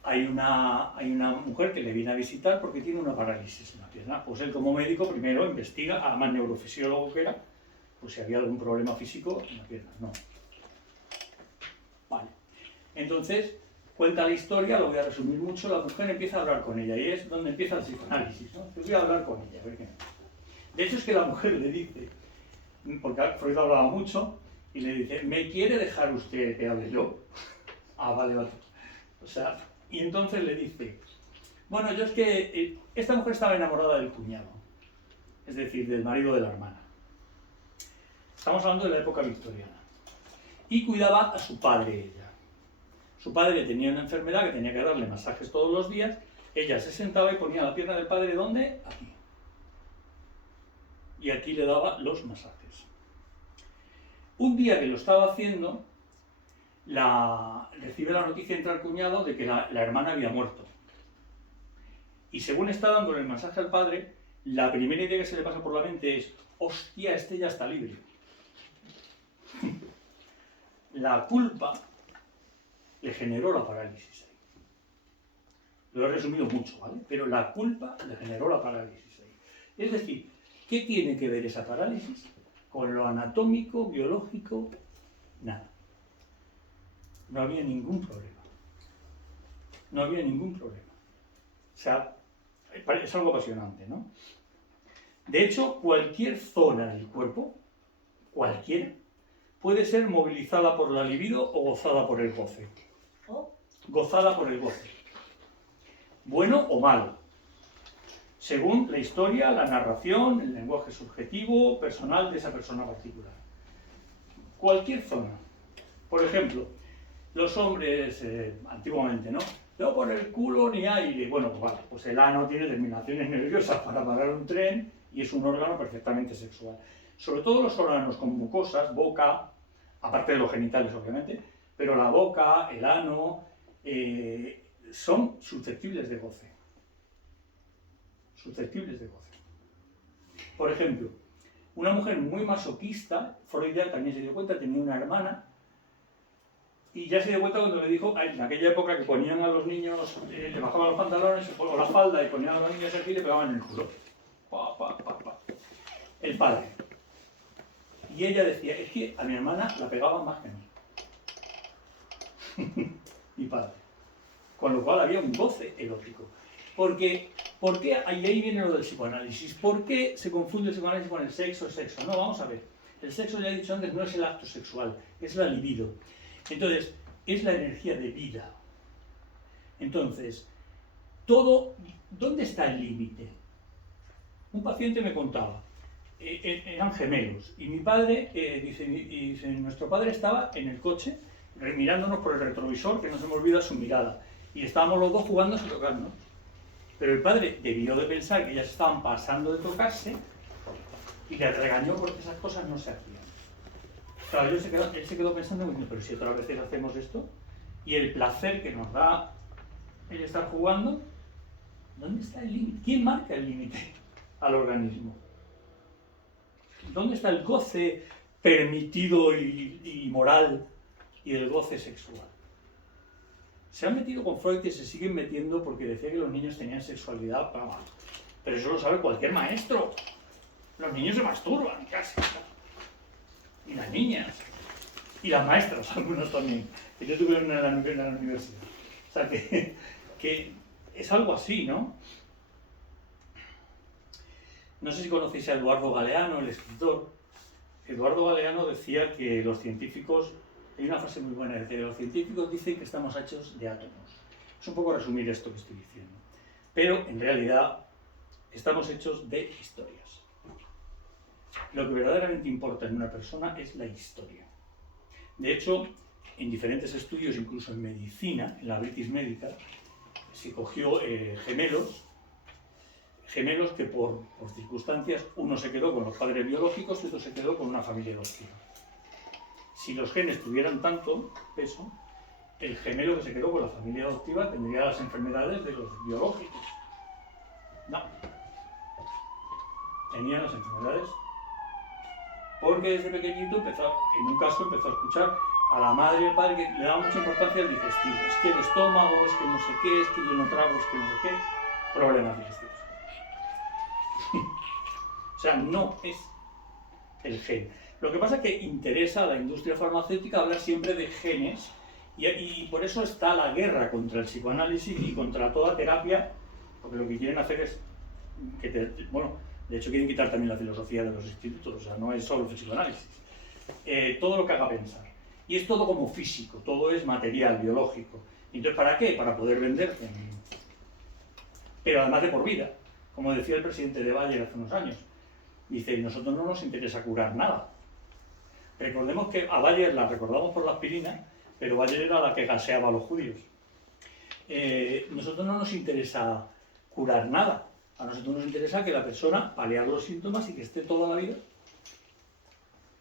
hay una mujer que le viene a visitar porque tiene una parálisis en la pierna. Pues él como médico primero investiga, además neurofisiólogo que era, pues si había algún problema físico en la pierna. No. Vale. Entonces, cuenta la historia, lo voy a resumir mucho, la mujer empieza a hablar con ella y es donde empieza el psicoanálisis, ¿no? Yo voy a hablar con ella, a ver qué. De hecho es que la mujer le dice, porque Freud hablaba mucho, y le dice, ¿me quiere dejar usted que hable yo? Ah, vale, vale. O sea, y entonces le dice, bueno, yo es que esta mujer estaba enamorada del cuñado, es decir, del marido de la hermana. Estamos hablando de la época victoriana. Y cuidaba a su padre ella. Su padre tenía una enfermedad que tenía que darle masajes todos los días. Ella se sentaba y ponía la pierna del padre, ¿dónde? Aquí. Y aquí le daba los masajes. Un día que lo estaba haciendo, recibe la noticia, entra el cuñado, de que la hermana había muerto. Y según está dándole el masaje al padre, la primera idea que se le pasa por la mente es, hostia, este ya está libre. La culpa le generó la parálisis ahí. Lo he resumido mucho, ¿vale? Pero la culpa le generó la parálisis ahí. Es decir, ¿qué tiene que ver esa parálisis con lo anatómico, biológico? Nada. No había ningún problema. No había ningún problema. O sea, es algo apasionante, ¿no? De hecho, cualquier zona del cuerpo, cualquiera, puede ser movilizada por la libido o gozada por el goce. Gozada por el goce. Bueno o malo. Según la historia, la narración, el lenguaje subjetivo, personal de esa persona particular. Cualquier zona. Por ejemplo, los hombres, antiguamente, ¿no? No por el culo ni aire. Bueno, pues vale, pues el ano tiene terminaciones nerviosas para parar un tren y es un órgano perfectamente sexual. Sobre todo los órganos con mucosas, boca, aparte de los genitales obviamente, pero la boca, el ano, son susceptibles de goce. Susceptibles de goce. Por ejemplo, una mujer muy masoquista, Freud también se dio cuenta, tenía una hermana, y ya se dio cuenta cuando le dijo, en aquella época que ponían a los niños, le bajaban los pantalones o la falda y ponían a los niños aquí y le pegaban en el culo. Pa, pa, pa, pa. El padre. Y ella decía, es que a mi hermana la pegaban más que a mí. Mi padre. Con lo cual había un goce erótico. ¿Por qué? Y ahí viene lo del psicoanálisis. ¿Por qué se confunde el psicoanálisis con el sexo? No, vamos a ver. El sexo, ya he dicho antes, no es el acto sexual, es la libido. Entonces, es la energía de vida. Entonces, ¿dónde está el límite? Un paciente me contaba, eran gemelos, y mi padre, dice, nuestro padre estaba en el coche, mirándonos por el retrovisor, que no se me olvida su mirada, y estábamos los dos jugando a tocarnos. Pero el padre debió de pensar que ya se estaban pasando de tocarse y le regañó porque esas cosas no se hacían. Claro, él se quedó pensando, pero si otras veces hacemos esto, y el placer que nos da el estar jugando, ¿dónde está el límite? ¿Quién marca el límite al organismo? ¿Dónde está el goce permitido y moral y el goce sexual? Se han metido con Freud y se siguen metiendo porque decía que los niños tenían sexualidad, pero eso lo sabe cualquier maestro. Los niños se masturban en casa. Y las niñas. Y las maestras, algunos también. Que yo tuve una en la universidad. O sea que es algo así, ¿no? No sé si conocéis a Eduardo Galeano, el escritor. Eduardo Galeano decía que los científicos, hay una frase muy buena, decía que los científicos dicen que estamos hechos de átomos. Es un poco resumir esto que estoy diciendo. Pero en realidad estamos hechos de historias. Lo que verdaderamente importa en una persona es la historia. De hecho, en diferentes estudios, incluso en medicina, en la British Medical, se cogió gemelos que por circunstancias, uno se quedó con los padres biológicos y otro se quedó con una familia adoptiva. Si los genes tuvieran tanto peso, el gemelo que se quedó con la familia adoptiva tendría las enfermedades de los biológicos. No. Tenía las enfermedades porque desde pequeñito en un caso empezó a escuchar a la madre y al padre que le daba mucha importancia al digestivo. Es que el estómago, es que no sé qué, es que yo no trago, es que no sé qué. Problemas digestivos. O sea, no es el gen. Lo que pasa es que interesa a la industria farmacéutica hablar siempre de genes y por eso está la guerra contra el psicoanálisis y contra toda terapia, porque lo que quieren hacer es de hecho quieren quitar también la filosofía de los institutos, o sea, no es solo el psicoanálisis. Todo lo que haga pensar. Y es todo como físico, todo es material, biológico. Entonces, ¿para qué? Para poder vender. Pero además de por vida, como decía el presidente de Bayer hace unos años. Dice, nosotros no nos interesa curar nada. Recordemos que a Bayer la recordamos por la aspirina, pero Bayer era la que gaseaba a los judíos. Nosotros no nos interesa curar nada. A nosotros nos interesa que la persona paliar los síntomas y que esté toda la vida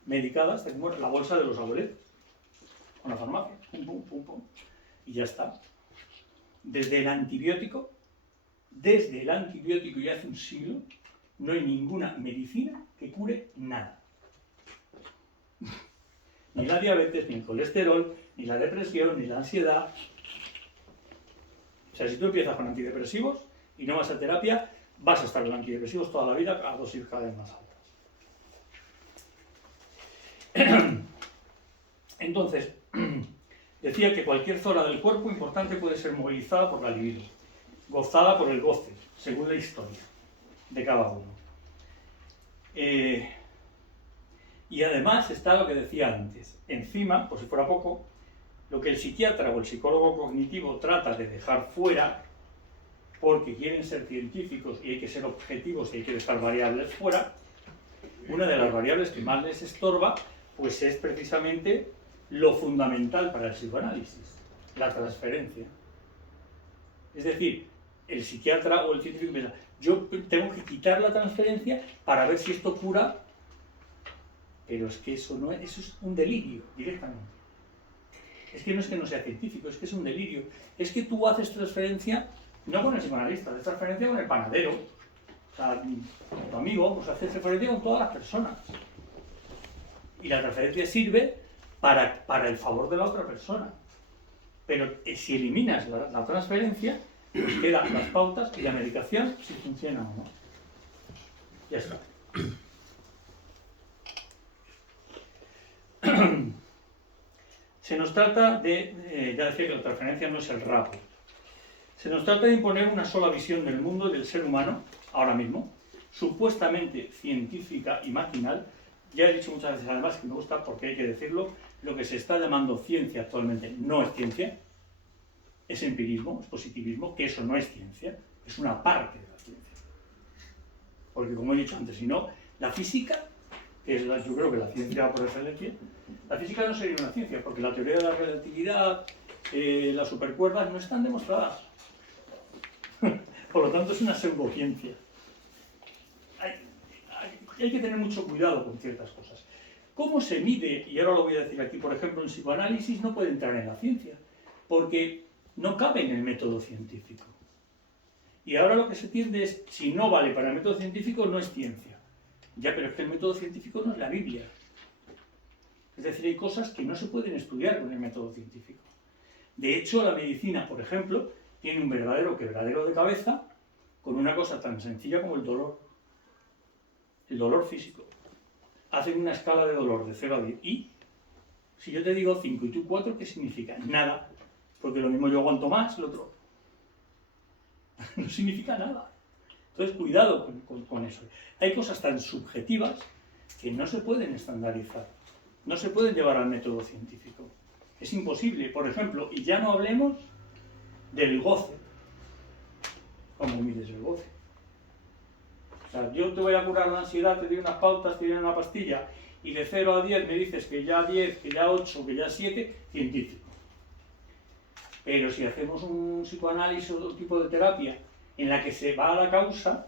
medicada hasta que muera. La bolsa de los abuelos, con la farmacia, pum, pum, pum, pum, y ya está. Desde el antibiótico y hace un siglo, no hay ninguna medicina que cure nada. Ni la diabetes, ni el colesterol, ni la depresión, ni la ansiedad. O sea, si tú empiezas con antidepresivos y no vas a terapia, vas a estar con antidepresivos toda la vida a dosis cada vez más altas. Entonces, decía que cualquier zona del cuerpo importante puede ser movilizada por la libido, gozada por el goce, según la historia de cada uno. Y además está lo que decía antes. Encima, por si fuera poco, lo que el psiquiatra o el psicólogo cognitivo trata de dejar fuera, porque quieren ser científicos y hay que ser objetivos y hay que dejar variables fuera, una de las variables que más les estorba, pues es precisamente lo fundamental para el psicoanálisis, la transferencia. Es decir, el psiquiatra o el científico piensa, yo tengo que quitar la transferencia para ver si esto cura, pero es que eso es un delirio directamente. Es que no sea científico, es que es un delirio. Es que tú haces transferencia, no con el psicoanalista, haces transferencia con el panadero, o sea, con tu amigo, pues haces transferencia con todas las personas. Y la transferencia sirve para el favor de la otra persona. Pero si eliminas la transferencia, pues quedan las pautas y la medicación si funciona o no. Ya está. Se nos trata de, ya decía que la transferencia no es el rapport. Se nos trata de imponer una sola visión del mundo y del ser humano, ahora mismo, supuestamente científica y maquinal. Ya he dicho muchas veces además que me gusta porque hay que decirlo, lo que se está llamando ciencia actualmente no es ciencia, es empirismo, es positivismo, que eso no es ciencia, es una parte de la ciencia. Porque como he dicho antes, si no, la física, que es yo creo que la ciencia por excelencia, la física no sería una ciencia, porque la teoría de la relatividad, las supercuerdas no están demostradas. Por lo tanto es una pseudociencia. Hay que tener mucho cuidado con ciertas cosas. ¿Cómo se mide? Y ahora lo voy a decir aquí, por ejemplo, en psicoanálisis no puede entrar en la ciencia, porque no cabe en el método científico. Y ahora lo que se tiende es, si no vale para el método científico, no es ciencia. Ya, pero es que el método científico no es la Biblia. Es decir, hay cosas que no se pueden estudiar con el método científico. De hecho, la medicina, por ejemplo, tiene un verdadero quebradero de cabeza con una cosa tan sencilla como el dolor. El dolor físico. Hacen una escala de dolor de 0 a 10. Y si yo te digo 5 y tú 4, ¿qué significa? Nada. Porque lo mismo yo aguanto más, el otro no significa nada. Entonces, cuidado con eso. Hay cosas tan subjetivas que no se pueden estandarizar. No se pueden llevar al método científico. Es imposible. Por ejemplo, y ya no hablemos del goce. ¿Cómo mides el goce? O sea, yo te voy a curar la ansiedad, te doy unas pautas, te doy una pastilla, y de 0 a 10 me dices que ya 10, que ya 8, que ya 7, científico. Pero si hacemos un psicoanálisis o otro tipo de terapia en la que se va a la causa,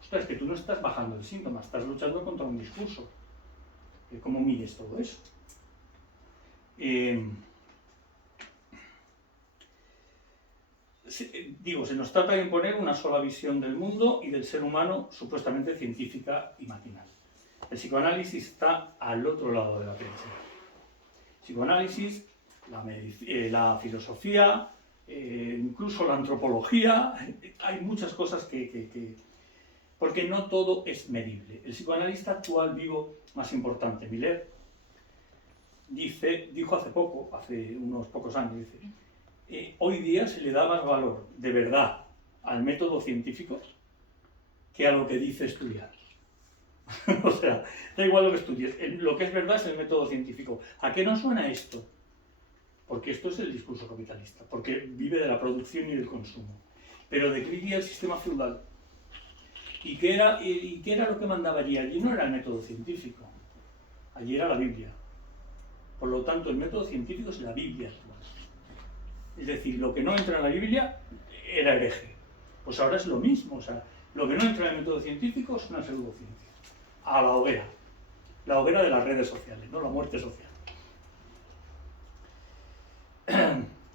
ostras, es que tú no estás bajando el síntoma, estás luchando contra un discurso. ¿Cómo mides todo eso? Se nos trata de imponer una sola visión del mundo y del ser humano supuestamente científica y maquinal. El psicoanálisis está al otro lado de la trinchera. Psicoanálisis, la filosofía, incluso la antropología, hay muchas cosas porque no todo es medible. El psicoanalista actual vivo más importante, Miller, dijo hace poco, hace unos pocos años, hoy día se le da más valor de verdad al método científico que a lo que dice estudiar. O sea, da igual lo que estudies, lo que es verdad es el método científico. ¿A qué no suena esto? Porque esto es el discurso capitalista, porque vive de la producción y del consumo. Pero ¿de qué vivía el sistema feudal? ¿Y qué era lo que mandaba allí? Allí no era el método científico, allí era la Biblia. Por lo tanto, el método científico es la Biblia actual. Es decir, lo que no entra en la Biblia era hereje. Pues ahora es lo mismo, o sea, lo que no entra en el método científico es una pseudociencia. A la hoguera de las redes sociales, ¿no? La muerte social.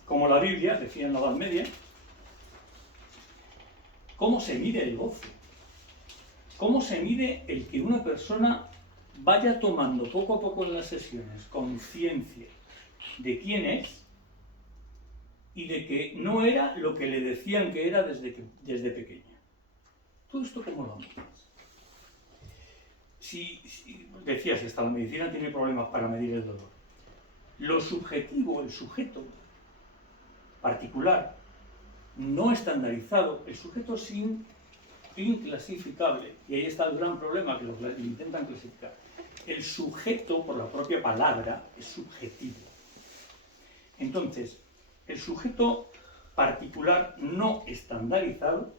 Como la Biblia, decía en la Edad Media, ¿cómo se mide el goce? ¿Cómo se mide el que una persona vaya tomando poco a poco en las sesiones conciencia de quién es y de que no era lo que le decían que era desde pequeña? ¿Todo esto cómo lo mides? Decías, hasta la medicina tiene problemas para medir el dolor. Lo subjetivo, el sujeto particular, no estandarizado, el sujeto inclasificable, y ahí está el gran problema que lo intentan clasificar. El sujeto, por la propia palabra, es subjetivo. Entonces, el sujeto particular no estandarizado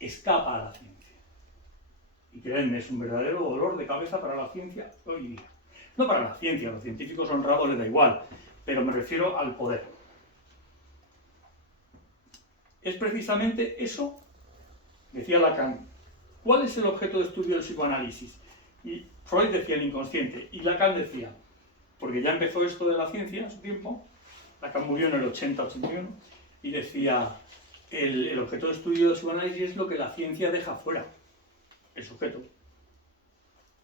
escapa a la ciencia. Y créanme, es un verdadero dolor de cabeza para la ciencia hoy día. No para la ciencia, a los científicos honrados les da igual, pero me refiero al poder. Es precisamente eso, decía Lacan. ¿Cuál es el objeto de estudio del psicoanálisis? Y Freud decía el inconsciente, y Lacan decía, porque ya empezó esto de la ciencia a su tiempo, Lacan murió en el 80-81, y decía, el objeto de estudio del psicoanálisis es lo que la ciencia deja fuera, el sujeto.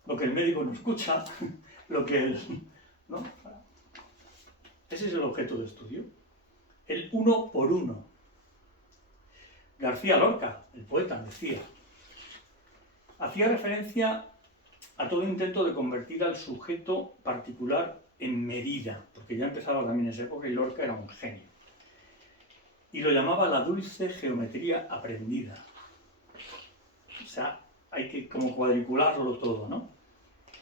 Lo que el médico no escucha, lo que el... ¿no? Ese es el objeto de estudio. El uno por uno. García Lorca, el poeta, decía, hacía referencia a todo intento de convertir al sujeto particular en medida, porque ya empezaba también en esa época y Lorca era un genio. Y lo llamaba la dulce geometría aprendida. O sea, hay que como cuadricularlo todo, ¿no?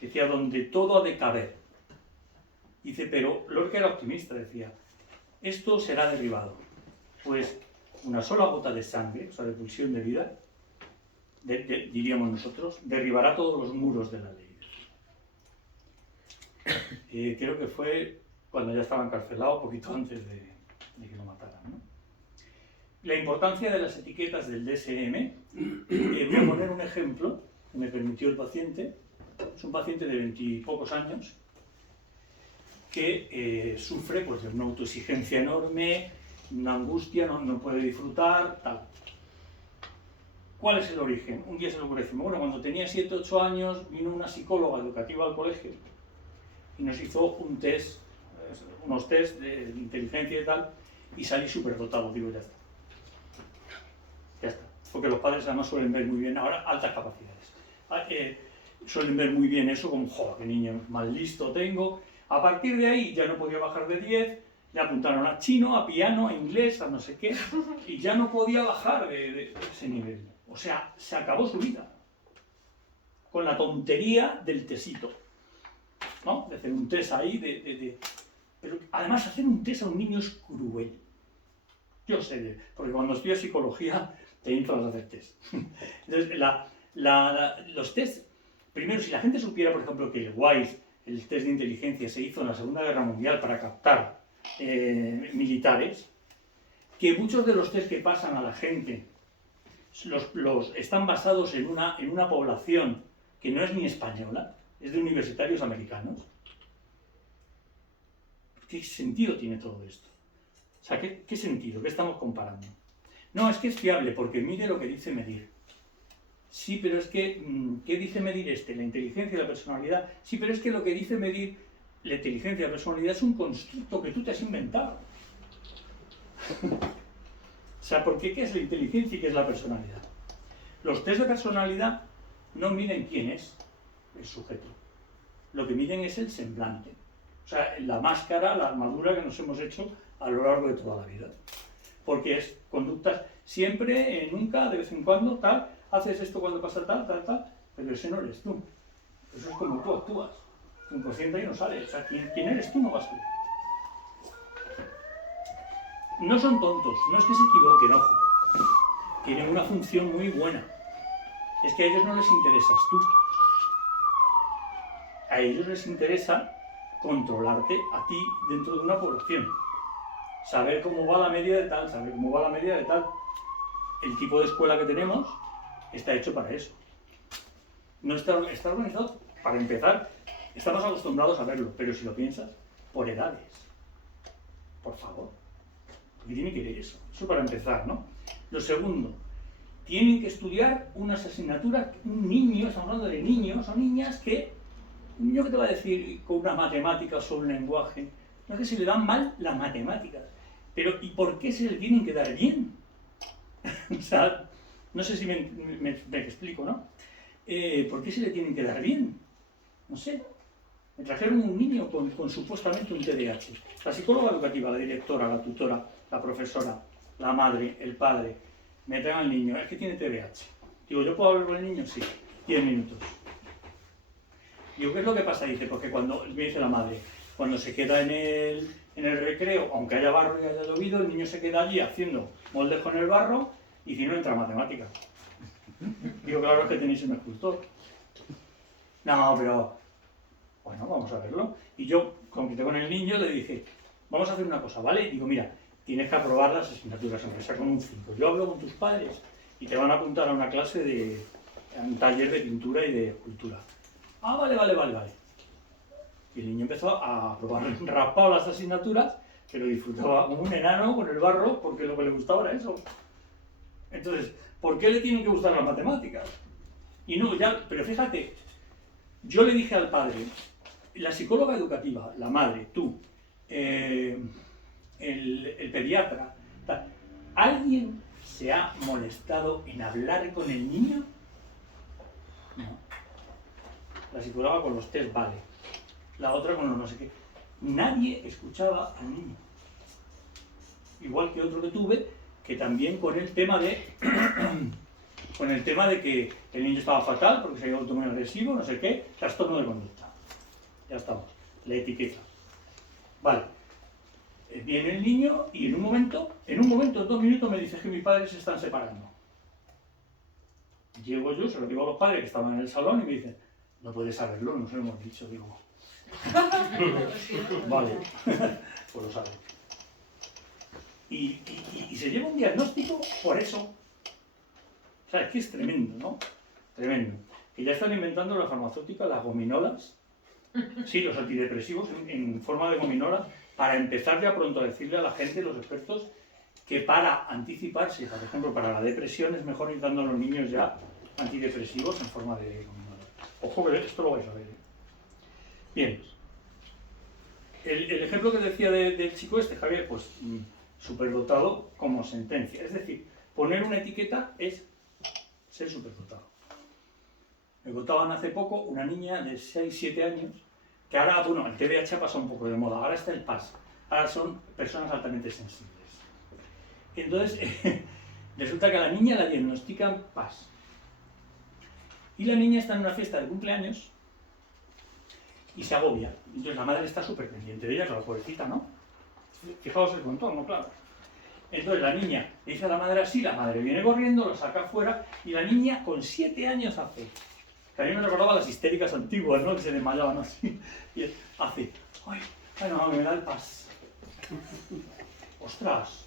Decía, donde todo ha de caber. Dice, pero Lorca era optimista, decía, esto será derribado. Pues una sola gota de sangre, o sea, de pulsión de vida, diríamos nosotros, derribará todos los muros de la ley. Creo que fue cuando ya estaba encarcelado, poquito antes de que lo mataran, ¿no? La importancia de las etiquetas del DSM, voy a poner un ejemplo que me permitió el paciente. Es un paciente de 20 y pocos años que sufre pues, de una autoexigencia enorme, una angustia, no puede disfrutar, tal. ¿Cuál es el origen? Un día se le ocurre decirme, bueno, cuando tenía 7 o 8 años vino una psicóloga educativa al colegio y nos hizo unos test de inteligencia y tal, y salí súper dotado, digo, ya está. Ya está. Porque los padres además suelen ver muy bien, ahora, altas capacidades. Suelen ver muy bien eso como, joder, qué niño más listo tengo. A partir de ahí ya no podía bajar de 10, le apuntaron a chino, a piano, a inglés, a no sé qué, y ya no podía bajar de ese nivel. O sea, se acabó su vida con la tontería del tesito, ¿no? De hacer un test ahí, Pero además hacer un test a un niño es cruel. Yo sé, porque cuando estudias psicología te inflas a hacer test. Entonces, los test, primero, si la gente supiera, por ejemplo, que el WISE, el test de inteligencia, se hizo en la Segunda Guerra Mundial para captar militares, que muchos de los test que pasan a la gente están basados en una población que no es ni española, es de universitarios americanos. ¿Qué sentido tiene todo esto? O sea, ¿qué sentido? ¿Qué estamos comparando? No, es que es fiable porque mide lo que dice medir. Sí, pero es que, ¿qué dice medir la inteligencia y la personalidad? Sí, pero es que lo que dice medir la inteligencia y la personalidad es un constructo que tú te has inventado. O sea, ¿por qué es la inteligencia y qué es la personalidad? Los test de personalidad no miden quién es el sujeto. Lo que miden es el semblante. O sea, la máscara, la armadura que nos hemos hecho a lo largo de toda la vida. Porque es conductas siempre, nunca, de vez en cuando, tal, haces esto cuando pasa tal, pero ese no eres tú. Eso es como tú actúas. Tu inconsciente ahí no sale. O sea, ¿quién eres tú? No vas tú. No son tontos, no es que se equivoquen, ojo. Tienen una función muy buena. Es que a ellos no les interesas tú. A ellos les interesa controlarte a ti dentro de una población. Saber cómo va la media de tal, saber cómo va la media de tal. El tipo de escuela que tenemos está hecho para eso. No está organizado, para empezar, estamos acostumbrados a verlo, pero si lo piensas, por edades. Por favor. ¿Qué tiene que ver eso? Eso para empezar, ¿no? Lo segundo, tienen que estudiar unas asignaturas, un niño, estamos hablando de niños o niñas que, un niño que te va a decir con unas matemáticas o un lenguaje, no es que se le dan mal las matemáticas, pero ¿y por qué se le tienen que dar bien? O sea, no sé si me explico, ¿no? ¿Por qué se le tienen que dar bien? No sé. Me trajeron un niño con supuestamente un TDAH. La psicóloga educativa, la directora, la tutora, la profesora, la madre, el padre, me traen al niño, es que tiene TDAH. Digo, ¿yo puedo hablar con el niño? Sí, 10 minutos. Digo, ¿qué es lo que pasa? Dice, porque cuando, me dice la madre, cuando se queda en el recreo, aunque haya barro y haya llovido, el niño se queda allí haciendo moldes con el barro y si no entra a matemáticas. Digo, claro, es que tenéis un escultor. No, pero Bueno, vamos a verlo. Y yo, compité con el niño, le dije, vamos a hacer una cosa, ¿vale? Y digo, mira, tienes que aprobar las asignaturas, aunque sea con un 5. Yo hablo con tus padres y te van a apuntar a una clase a un taller de pintura y de escultura. Ah, vale. Y el niño empezó a aprobar raspado las asignaturas, pero disfrutaba como un enano con el barro, porque lo que le gustaba era eso. Entonces, ¿por qué le tienen que gustar las matemáticas? Y no, ya, pero fíjate, yo le dije al padre, la psicóloga educativa, la madre, tú, el pediatra, ¿alguien se ha molestado en hablar con el niño? No. La psicóloga con los test vale, la otra con los no sé qué. Nadie escuchaba al niño. Igual que otro que tuve, que también con el tema de que el niño estaba fatal porque se había vuelto muy agresivo, no sé qué, trastorno de conducta. Ya estamos, la etiqueta. Vale. Viene el niño y en un momento, en 2 minutos me dice que mis padres se están separando. Llego yo, se lo digo a los padres que estaban en el salón y me dicen, no puedes saberlo, nos lo hemos dicho, digo. Vale, pues lo sabe. Y se lleva un diagnóstico por eso. O sea, es que es tremendo, ¿no? Tremendo. Que ya están inventando la farmacéutica, las gominolas, sí, los antidepresivos en forma de gominolas, para empezar ya pronto a decirle a la gente, los expertos, que para anticiparse, por ejemplo, para la depresión es mejor ir dando a los niños ya antidepresivos en forma de gominolas. Ojo que esto lo vais a ver. Bien. El ejemplo que decía del chico este, Javier, pues superdotado como sentencia. Es decir, poner una etiqueta es ser superdotado. Me contaban hace poco una niña de 6-7 años, que ahora, bueno, el TDAH ha pasado un poco de moda, ahora está el PAS, ahora son personas altamente sensibles. Entonces, resulta que a la niña la diagnostican PAS. Y la niña está en una fiesta de cumpleaños y se agobia. Entonces la madre está súper pendiente de ella, la pobrecita, ¿no? Fijaos el contorno, claro. Entonces la niña le dice a la madre así, la madre viene corriendo, lo saca afuera y la niña con 7 años hace. Que a mí me recordaba las histéricas antiguas, ¿no? Que se desmayaban así. Y hace, ay, no, me da el PAS. Ostras,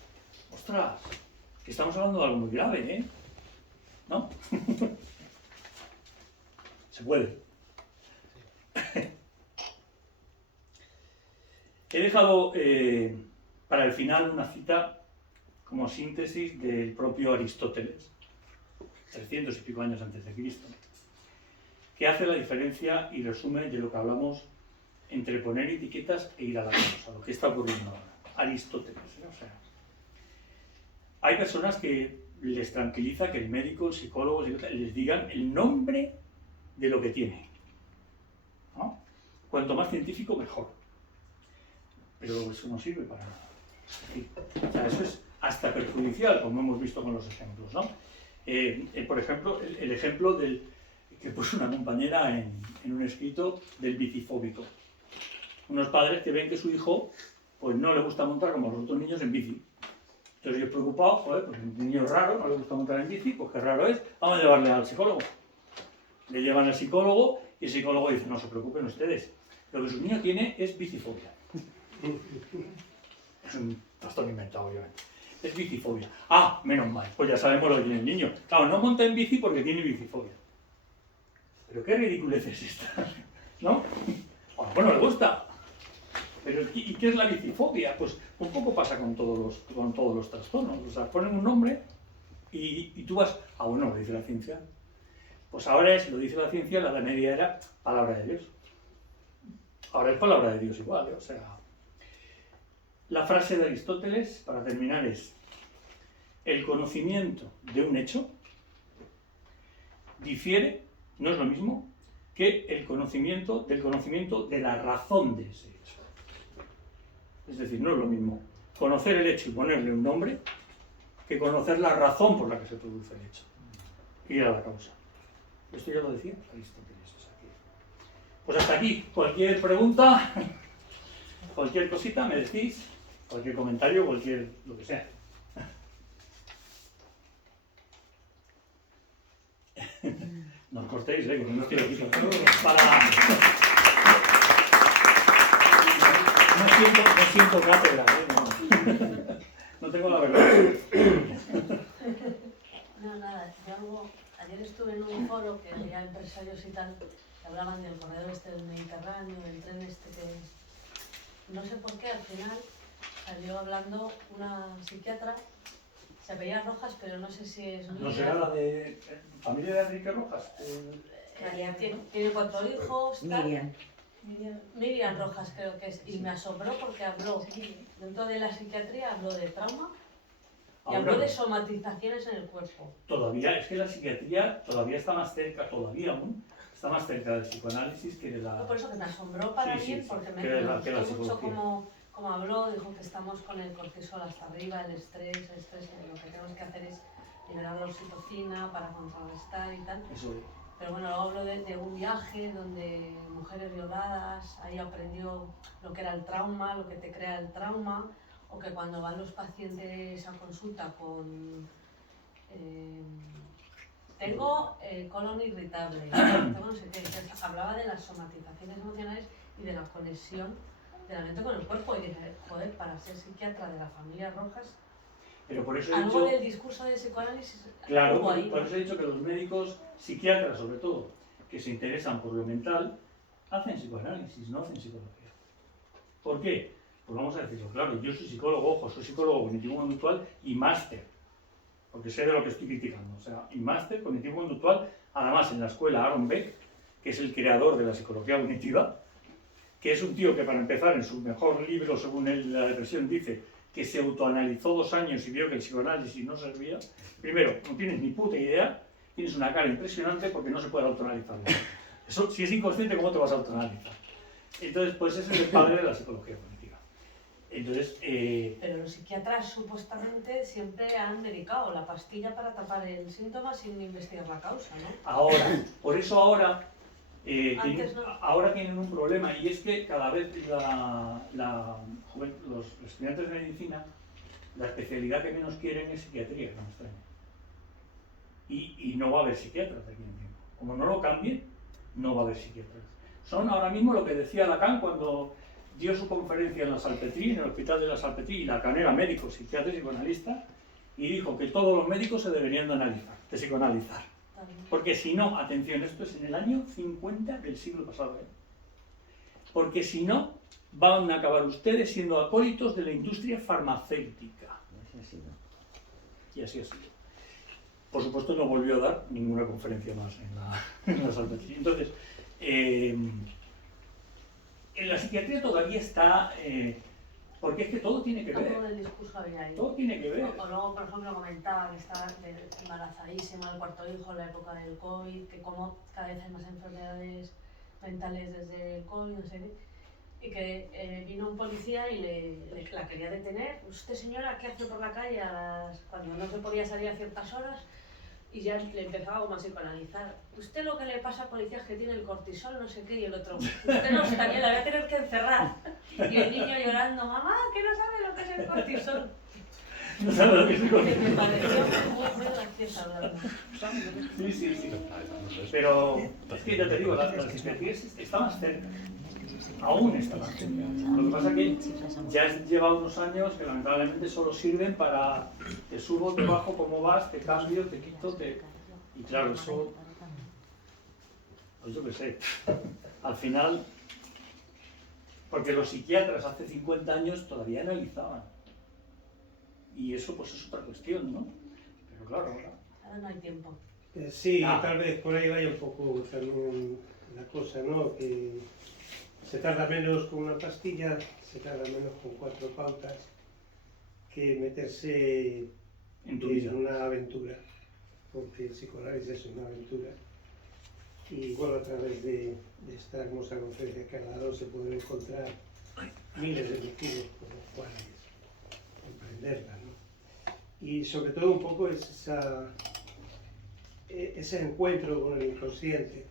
que estamos hablando de algo muy grave, ¿eh? ¿No? Se puede. He dejado para el final una cita como síntesis del propio Aristóteles, 300 y pico años antes de Cristo, que hace la diferencia y resume de lo que hablamos entre poner etiquetas e ir a la causa, lo que está ocurriendo ahora. Aristóteles, ¿eh? O sea, hay personas que les tranquiliza que el médico, el psicólogo, les digan el nombre de lo que tiene, ¿no? Cuanto más científico, mejor. Pero eso no sirve para nada. O sea, eso es hasta perjudicial, como hemos visto con los ejemplos, ¿no? Por ejemplo, el ejemplo que puso una compañera en un escrito del bicifóbico. Unos padres que ven que su hijo pues no le gusta montar como a los otros niños en bici. Entonces ellos preocupados, joder, pues un niño raro, no le gusta montar en bici, pues qué raro es, vamos a llevarle al psicólogo. Le llevan al psicólogo y el psicólogo dice, no se preocupen ustedes, lo que su niño tiene es bicifobia. Es un trastorno inventado, obviamente. Es bicifobia. Ah, menos mal, pues ya sabemos lo que tiene el niño. Claro, no monta en bici porque tiene bicifobia. Pero qué ridiculez es esta, ¿no? Bueno, le gusta. Pero ¿y qué es la bicifobia? Pues un poco pasa con todos los trastornos. O sea, ponen un nombre y tú vas, bueno, lo dice la ciencia. Pues ahora lo dice la ciencia, la Edad Media era palabra de Dios. Ahora es palabra de Dios igual, ¿eh? O sea, la frase de Aristóteles, para terminar, es: el conocimiento de un hecho difiere, no es lo mismo, que el conocimiento de la razón de ese hecho. Es decir, no es lo mismo conocer el hecho y ponerle un nombre que conocer la razón por la que se produce el hecho. Ir a la causa. Esto ya lo decía Aristóteles. Pues hasta aquí. Cualquier pregunta, cualquier cosita me decís, cualquier comentario, lo que sea. No os cortéis, que no estoy aquí para... no siento cátedra, no tengo la verdad. No, nada, ayer estuve en un foro que había empresarios y tal, que hablaban del corredor este del Mediterráneo, del tren este que... No sé por qué, al final salió hablando una psiquiatra, se apellida Rojas, pero no sé si es... ¿No será la de familia de Enrique Rojas? María tiene 4 hijos, tal. Miriam. Miriam Rojas creo que es, y me asombró porque habló, dentro de la psiquiatría habló de trauma y habló de somatizaciones en el cuerpo. Todavía, es que la psiquiatría todavía está más cerca, está más cerca del psicoanálisis que de la... Por eso que me asombró para Sí, bien, sí, porque que me la gustó mucho psicología. como habló, dijo que estamos con el cortisol hasta arriba, el estrés, lo que tenemos que hacer es liberar la oxitocina para contrarrestar y tal. Eso es. Pero bueno, luego hablo de un viaje donde mujeres violadas, ahí aprendió lo que era el trauma, lo que te crea el trauma, o que cuando van los pacientes a consulta con... tengo colon irritable, tengo no sé qué, entonces hablaba de las somatizaciones emocionales y de la conexión de la mente con el cuerpo, y dije, joder, para ser psiquiatra de la familia Rojas, Pero por eso he algo dicho... del discurso de psicoanálisis, Claro, hubo ahí, por eso he dicho que los médicos, psiquiatras sobre todo, que se interesan por lo mental, hacen psicoanálisis, no hacen psicología. ¿Por qué? Pues vamos a decirlo claro, yo soy psicólogo, ojo, soy psicólogo cognitivo-conductual y máster, porque sé de lo que estoy criticando, o sea, y máster cognitivo-conductual, además en la escuela Aaron Beck, que es el creador de la psicología cognitiva, que es un tío que para empezar en su mejor libro, según él, La depresión, dice que se autoanalizó 2 años y vio que el psicoanálisis no servía. Primero, no tienes ni puta idea, tienes una cara impresionante porque no se puede autoanalizar. Eso, si es inconsciente, ¿cómo te vas a autoanalizar? Entonces, pues ese es el padre de la psicología cognitiva. Entonces, Pero los psiquiatras supuestamente siempre han medicado la pastilla para tapar el síntoma sin investigar la causa, ¿no? ahora, por eso ahora, Antes no. ahora tienen un problema, y es que cada vez los estudiantes de medicina, la especialidad que menos quieren es psiquiatría, que me extraña. Y no va a haber psiquiatras de aquí en tiempo. Como no lo cambie, no va a haber psiquiatras. Son ahora mismo lo que decía Lacan cuando dio su conferencia en la Salpetri, en el hospital de la Salpetri, y Lacan era médico, psiquiatra y psicoanalista, y dijo que todos los médicos se deberían de psicoanalizar. Porque si no, atención, esto es en el año 50 del siglo pasado, porque si no, van a acabar ustedes siendo acólitos de la industria farmacéutica. Y así ha sido. Por supuesto, no volvió a dar ninguna conferencia más en la Salpetri. Entonces, en la psiquiatría todavía está, porque es que todo tiene que ver. Algo del discurso había ahí. Todo tiene que ver. O luego, por ejemplo, comentaba que estaba embarazadísima, el 4.º hijo en la época del COVID, que como cada vez hay más enfermedades mentales desde el COVID, no sé qué, y que vino un policía y la quería detener. Usted, señora, ¿qué hace por la calle cuando no se podía salir a ciertas horas? Y ya le empezaba como a psicoanalizar. Usted lo que le pasa, policía, es que tiene el cortisol, no sé qué, y el otro, usted no está bien, la voy a tener que encerrar. Y el niño llorando, mamá, que no sabe lo que es el cortisol. No sabe lo que es el Que cortisol. me pareció muy graciosa hablando. Sí. Pero es que ya te digo, la psiquiatría está más cerca. Aún está más cerca. Lo que pasa es que ya lleva unos años que lamentablemente solo sirven para te subo, te bajo, cómo vas, te cambio, te quito, y claro, eso, pues yo qué sé, al final, porque los psiquiatras hace 50 años todavía analizaban. Y eso pues es otra cuestión, ¿no? Pero claro, Ahora no hay tiempo. Sí, tal vez por ahí vaya un poco también la cosa, ¿no? Que se tarda menos con una pastilla, se tarda menos con 4 pautas que meterse en tu vida. en una aventura, porque el psicoanálisis es una aventura. Y bueno, a través de esta hermosa conferencia que ha dado se pueden encontrar miles de motivos por los cuales comprenderla, ¿no? Y sobre todo un poco es ese encuentro con el inconsciente,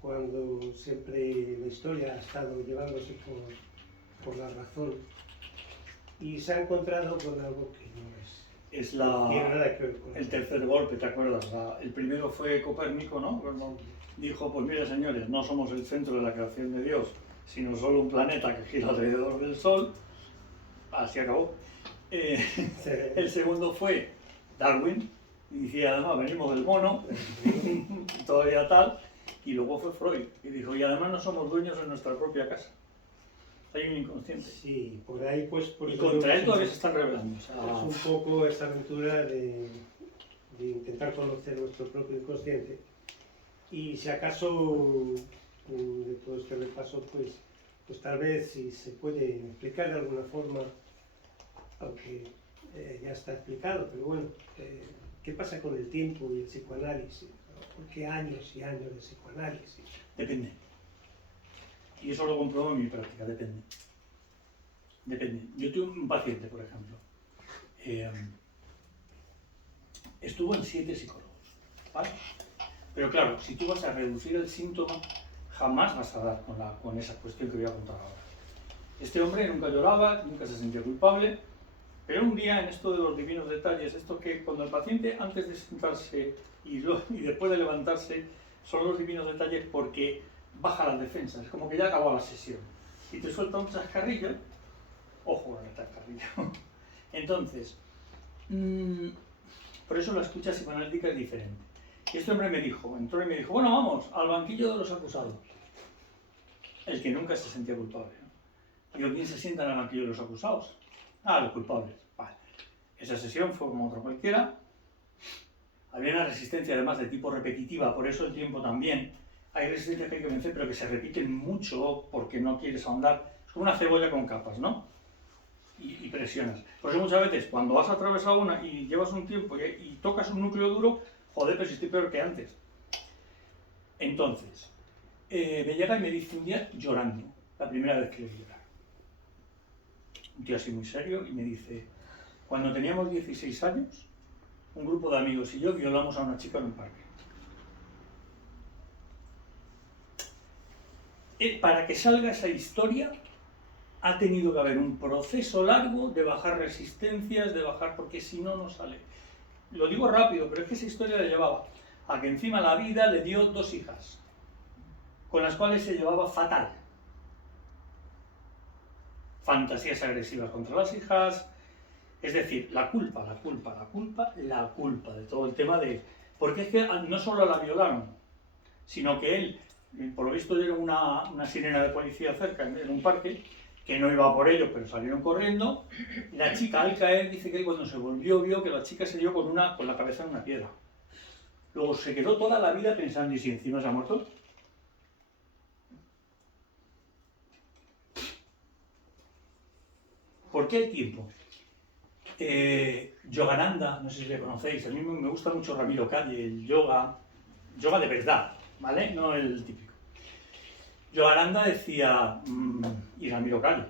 cuando siempre la historia ha estado llevándose por la razón y se ha encontrado con algo que no Es tiene nada que ver con el tercer golpe, ¿te acuerdas? El primero fue Copérnico, ¿no? Cuando dijo, pues mira señores, no somos el centro de la creación de Dios, sino solo un planeta que gira alrededor del Sol. Así acabó. El segundo fue Darwin, y decía, además venimos del mono, todavía tal, y luego fue Freud, y dijo, y además no somos dueños de nuestra propia casa. Hay un inconsciente. Sí, por ahí pues... Por Y contra él todavía se están rebelando. O sea, es un poco esa aventura de intentar conocer nuestro propio inconsciente. Y si acaso, de todo este repaso, pues tal vez si se puede explicar de alguna forma, aunque ya está explicado, pero bueno, ¿qué pasa con el tiempo y el psicoanálisis? ¿Por qué años y años de psicoanálisis? depende. Y eso lo compruebo en mi práctica, depende. Depende. Yo tuve un paciente, por ejemplo, estuvo en 7 psicólogos, ¿vale? Pero claro, si tú vas a reducir el síntoma, jamás vas a dar con esa cuestión que voy a contar ahora. Este hombre nunca lloraba, nunca se sentía culpable, pero un día en esto de los divinos detalles, esto que cuando el paciente antes de sentarse y después de levantarse, son los divinos detalles porque baja las defensas, es como que ya acabó la sesión y te suelta un chascarrillo, ojo con el chascarrillo. Entonces, por eso la escucha psicoanalítica es diferente. Y este hombre entró y me dijo, bueno, vamos, al banquillo de los acusados. El que nunca se sentía culpable, ¿no? Digo, ¿quién se sienta en el banquillo de los acusados? Ah, los culpables. Vale. Esa sesión fue como otra cualquiera. Había una resistencia además de tipo repetitiva, por eso el tiempo también. Hay resistencias que hay que vencer, pero que se repiten mucho porque no quieres ahondar. Es como una cebolla con capas, ¿no? Y presionas. Por eso muchas veces, cuando vas a atravesar una y llevas un tiempo y tocas un núcleo duro, joder, pero si estoy peor que antes. Entonces, me llega y me dice un día llorando, la primera vez que le vi llorar. Un tío así muy serio y me dice, cuando teníamos 16 años, un grupo de amigos y yo violamos a una chica en un parque. Para que salga esa historia, ha tenido que haber un proceso largo de bajar resistencias, porque si no, no sale. Lo digo rápido, pero es que esa historia le llevaba a que encima la vida le dio 2 hijas, con las cuales se llevaba fatal. Fantasías agresivas contra las hijas, es decir, la culpa de todo el tema de... Porque es que no solo la violaron, sino que él, por lo visto, dieron una sirena de policía cerca en un parque, que no iba por ellos, pero salieron corriendo. La chica, al caer, dice que él cuando se volvió vio que la chica se dio con la cabeza en una piedra. Luego se quedó toda la vida pensando, ¿y si encima se ha muerto? ¿Por qué el tiempo? Yogananda, no sé si le conocéis, a mí me gusta mucho Ramiro Calle, el yoga de verdad, ¿vale? No el típico. Yogananda decía, y Ramiro Calle,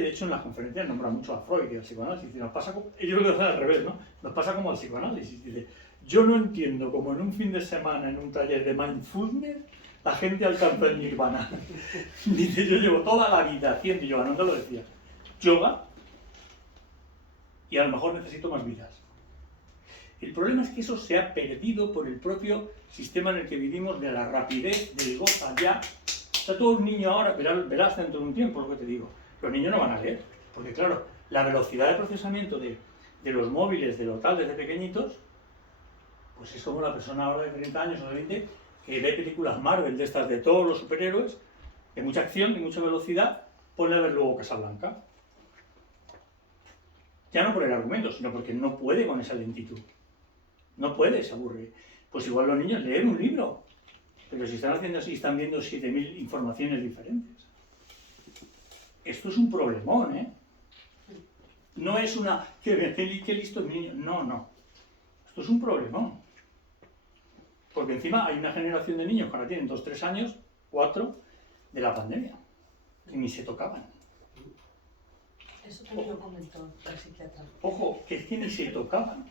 de hecho en las conferencias nombra mucho a Freud y al psicoanálisis, y nos pasa como, ellos lo hacen al revés, ¿no? Nos pasa como al psicoanálisis, dice, yo no entiendo cómo en un fin de semana en un taller de mindfulness la gente alcanza el nirvana. Dice, yo llevo toda la vida haciendo, y Yogananda lo decía, yoga, y a lo mejor necesito más vidas. El problema es que eso se ha perdido por el propio sistema en el que vivimos, de la rapidez, del goza ya. O sea, todo un niño ahora, verás dentro de un tiempo lo que te digo, los niños no van a leer, porque claro, la velocidad de procesamiento de los móviles, de lo tal, desde pequeñitos, pues es como la persona ahora de 30 años o de 20 que ve películas Marvel de estas de todos los superhéroes, de mucha acción, de mucha velocidad, ponle a ver luego Casablanca. Ya no por el argumento, sino porque no puede con esa lentitud. No puede, se aburre. Pues igual los niños leen un libro, pero si están haciendo así, están viendo 7000 informaciones diferentes. Esto es un problemón, ¿eh? No es una... ¡Qué listo el niño! No. Esto es un problemón. Porque encima hay una generación de niños que ahora tienen 2, 3 años, 4, de la pandemia, que ni se tocaban. Eso también lo comentó el psiquiatra. Ojo, que es que ni se tocaban.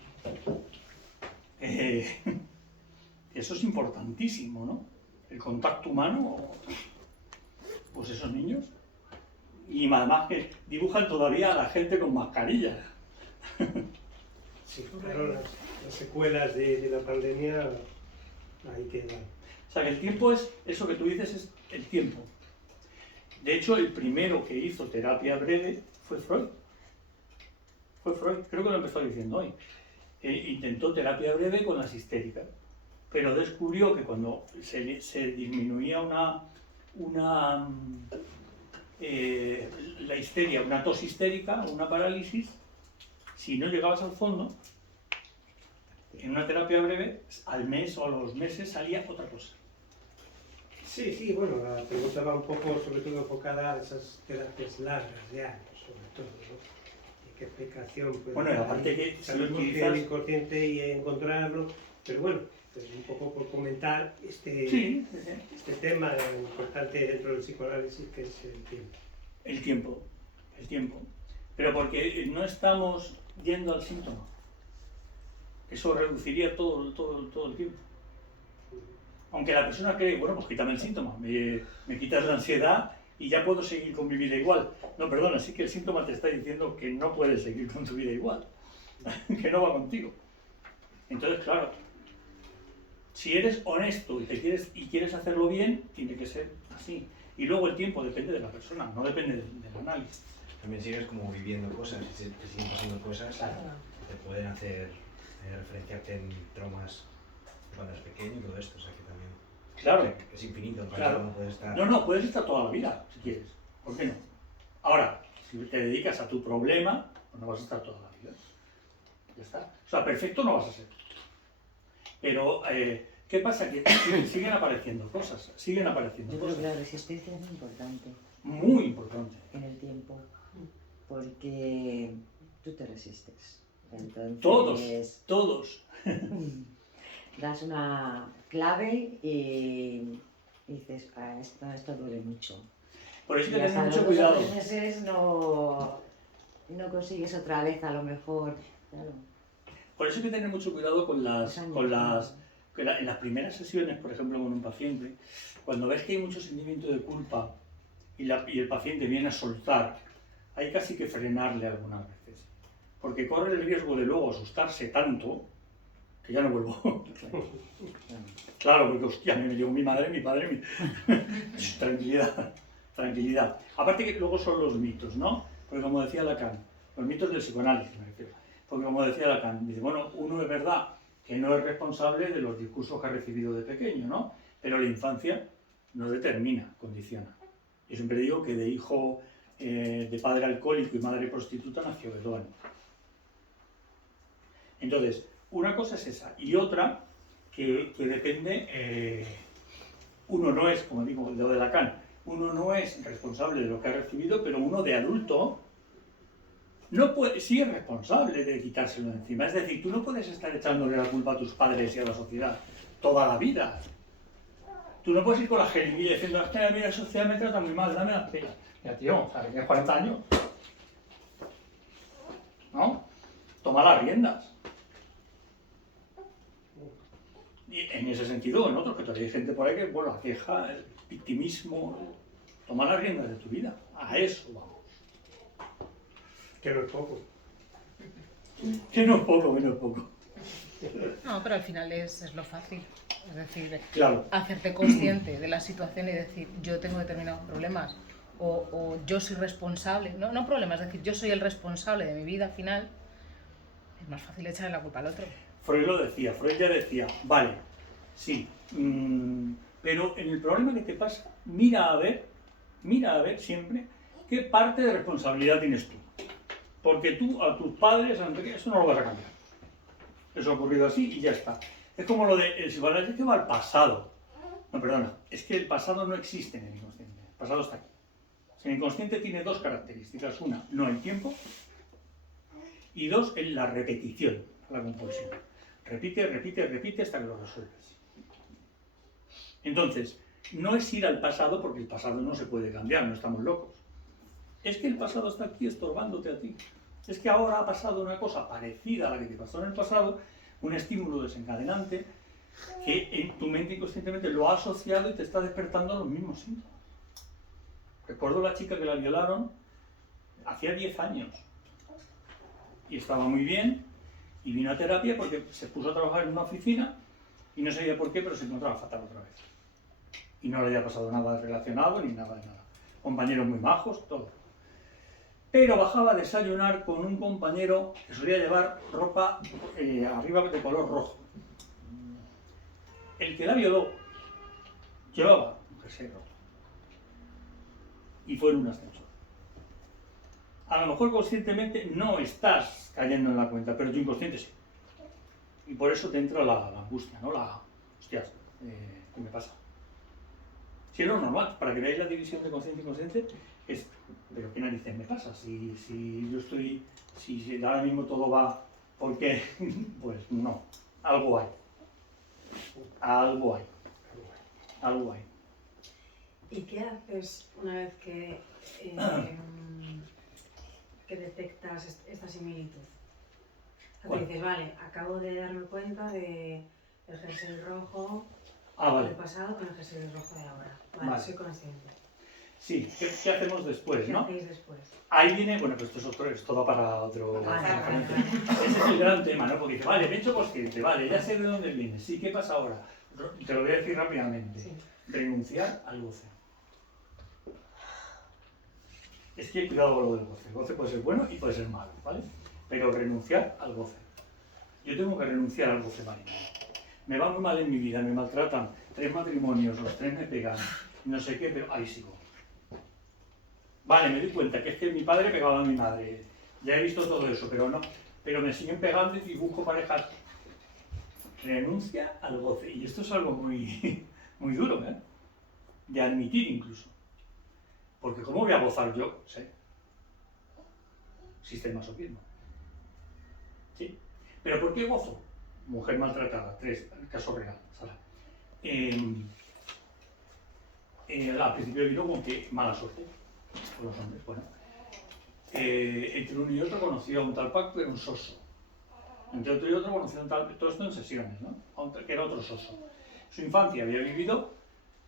Eso es importantísimo, ¿no? El contacto humano, pues esos niños. Y además que dibujan todavía a la gente con mascarilla. Sí, claro, las secuelas de la pandemia ahí quedan. O sea que el tiempo es, eso que tú dices es el tiempo. De hecho, el primero que hizo terapia breve fue Freud. Fue Freud, creo que lo empezó diciendo hoy. Intentó terapia breve con las histéricas, pero descubrió que cuando se disminuía la histeria, una tos histérica, una parálisis, si no llegabas al fondo, en una terapia breve, al mes o a los meses salía otra cosa. Sí, sí, bueno, la pregunta va un poco, sobre todo, enfocada a esas terapias largas de años, sobre todo, ¿no? Y qué explicación puede Bueno, y dar aparte ahí. que si Sabemos lo que utilizas... el inconsciente y encontrarlo, pero bueno, pues un poco por comentar Sí, este tema importante dentro del psicoanálisis, que es el tiempo. el tiempo. Pero porque no estamos yendo al síntoma. Eso reduciría todo el tiempo. Aunque la persona cree, bueno, pues quítame el síntoma, me quitas la ansiedad y ya puedo seguir con mi vida igual. No, perdona, sí que el síntoma te está diciendo que no puedes seguir con tu vida igual, que no va contigo. Entonces, claro, si eres honesto y quieres hacerlo bien, tiene que ser así. Y luego el tiempo depende de la persona, no depende del análisis. También sigues como viviendo cosas, y te siguen pasando cosas Claro. que te pueden hacer referenciarte en traumas cuando eres pequeño y todo esto, o sea que también Claro. o sea, que es infinito, en Claro. no puedes estar... No, puedes estar toda la vida, si quieres. ¿Por qué no? Ahora, si te dedicas a tu problema, pues no vas a estar toda la vida. Ya está. O sea, perfecto no vas a ser. Pero, ¿qué pasa? Que siguen apareciendo cosas, siguen apareciendo Yo creo que cosas. la resistencia es muy importante Muy importante. en el tiempo, porque tú te resistes. Entonces, Todos. das una clave y dices, esto duele mucho. Por eso hay Y que tener hasta mucho los cuidado. 2 o 3 meses no consigues otra vez, a lo mejor. Claro. Por eso hay que tener mucho cuidado en las primeras sesiones, por ejemplo, con un paciente, cuando ves que hay mucho sentimiento de culpa y el paciente viene a soltar, hay casi que frenarle algunas veces, porque corre el riesgo de luego asustarse tanto que ya no vuelvo. Claro, porque hostia, a mí me llegó mi madre, mi padre, tranquilidad. Aparte que luego son los mitos, ¿no? Porque como decía Lacan, los mitos del psicoanálisis me refiero. Porque como decía Lacan, dice, bueno, uno es verdad que no es responsable de los discursos que ha recibido de pequeño, ¿no? Pero la infancia no determina, condiciona. Yo siempre digo que de hijo de padre alcohólico y madre prostituta nació Beethoven. Entonces, una cosa es esa. Y otra que depende, uno no es, como digo, lo de Lacan, uno no es responsable de lo que ha recibido, pero uno de adulto sí es responsable de quitárselo de encima. Es decir, tú no puedes estar echándole la culpa a tus padres y a la sociedad toda la vida. Tú no puedes ir con la jeringuilla diciendo, es que la vida social me trata muy mal, dame las pelas. Mira, tío, o sea, que tienes 40 años. ¿No? Toma las riendas. Y en ese sentido, en otros, que todavía hay gente por ahí que, bueno, la queja, el victimismo, toma las riendas de tu vida. A eso vamos. Que no es poco. Que no es poco, que no es poco. No, pero al final es lo fácil. Es decir, Claro. hacerte consciente de la situación y decir, yo tengo determinados problemas o yo soy responsable. No problemas, es decir, yo soy el responsable de mi vida al final. Es más fácil echarle la culpa al otro. Freud lo decía, Freud ya decía, vale, sí, pero en el problema que te pasa, mira a ver siempre qué parte de responsabilidad tienes tú. Porque tú a tus padres, eso no lo vas a cambiar. Eso ha ocurrido así y ya está. Es como lo de el psicoanálisis que va al pasado. No, perdona, es que el pasado no existe en el inconsciente. El pasado está aquí. El inconsciente tiene dos características. Una, no el tiempo. Y dos, la repetición, la compulsión. Repite hasta que lo resuelves. Entonces, no es ir al pasado porque el pasado no se puede cambiar, no estamos locos. Es que el pasado está aquí estorbándote a ti. Es que ahora ha pasado una cosa parecida a la que te pasó en el pasado, un estímulo desencadenante que en tu mente inconscientemente lo ha asociado y te está despertando los mismos síntomas. Recuerdo la chica que la violaron hacía 10 años y estaba muy bien y vino a terapia porque se puso a trabajar en una oficina y no sabía por qué, pero se encontraba fatal otra vez. Y no le había pasado nada relacionado ni nada de nada. compañeros muy majos, todo. Pero bajaba a desayunar con un compañero que solía llevar ropa arriba de color rojo. El que la violó llevaba un jersey rojo. Y fue en un ascensor. A lo mejor conscientemente no estás cayendo en la cuenta, pero tu inconsciente sí. Y por eso te entra la angustia, ¿no? Hostias, ¿qué me pasa? Si es lo normal, para que veáis la división de consciente e inconsciente, es, pero ¿qué narices me pasa? Si yo estoy, si ahora mismo todo va, ¿por qué? Pues no, algo hay. Algo hay. Algo hay. ¿Y qué haces una vez que detectas esta similitud? O sea, ¿Cuál? te dices, vale, acabo de darme cuenta de el jersey rojo Vale. del pasado con el jersey rojo de ahora. Vale, Vale. soy consciente. Sí, ¿qué hacemos después, ¿Qué no? hacéis después? Ahí viene, bueno, pues esto va para otro... Vale, conferencia. vale. Ese es el gran tema, ¿no? Porque dice, vale, me he hecho consciente, vale, ya sé de dónde viene, sí, ¿qué pasa ahora? Te lo voy a decir rápidamente. Sí. Renunciar al goce. Es que cuidado con lo del goce. El goce puede ser bueno y puede ser malo, ¿vale? Pero renunciar al goce. Yo tengo que renunciar al goce marino. Me va muy mal en mi vida, me maltratan, 3 matrimonios, los 3 me pegan, no sé qué, pero ahí sigo. Vale, me di cuenta que es que mi padre pegaba a mi madre. Ya he visto todo eso, pero no. Pero me siguen pegando y busco parejas. Renuncia al goce. Y esto es algo muy, muy duro, ¿eh? De admitir incluso. Porque ¿cómo voy a gozar yo? Sé. Existe el masoquismo. ¿Sí? ¿Pero por qué gozo? Mujer maltratada. 3, caso real. Sara. Al principio vino con que mala suerte con los hombres. Bueno, entre uno y otro conocí a un tal Paco que era un soso. Entre otro y otro conocí a un tal, todo esto en sesiones, ¿no? Que era otro soso. Su infancia había vivido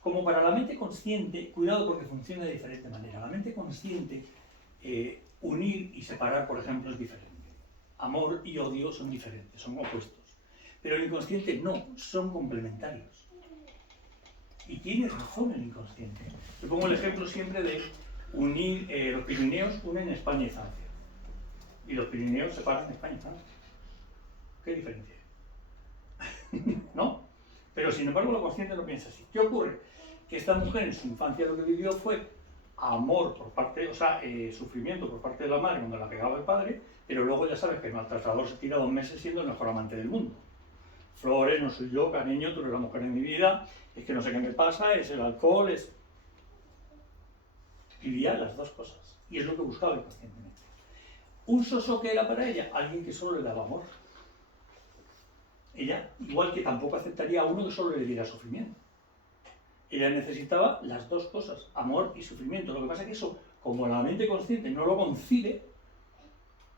como para la mente consciente, cuidado porque funciona de diferente manera. La mente consciente, unir y separar, por ejemplo, es diferente. Amor y odio son diferentes, son opuestos. Pero el inconsciente no, son complementarios. Y tiene razón el inconsciente. Te pongo el ejemplo siempre de unir, los Pirineos unen España y Francia. Y los Pirineos separan España y Francia. ¿Qué diferencia hay? ¿No? Pero sin embargo la consciente no piensa así. ¿Qué ocurre? Que esta mujer en su infancia lo que vivió fue amor por parte, o sea, sufrimiento por parte de la madre cuando la pegaba el padre, pero luego ya sabes que el maltratador se tira 2 meses siendo el mejor amante del mundo. Flores, no soy yo, cariño, tú eres la mujer de mi vida, es que no sé qué me pasa, es el alcohol, es... Vivía las dos cosas, y es lo que buscaba inconscientemente. Un soso que era para ella, alguien que solo le daba amor. Ella, igual que tampoco aceptaría a uno que solo le diera sufrimiento. Ella necesitaba las dos cosas, amor y sufrimiento. Lo que pasa es que eso, como la mente consciente no lo concibe,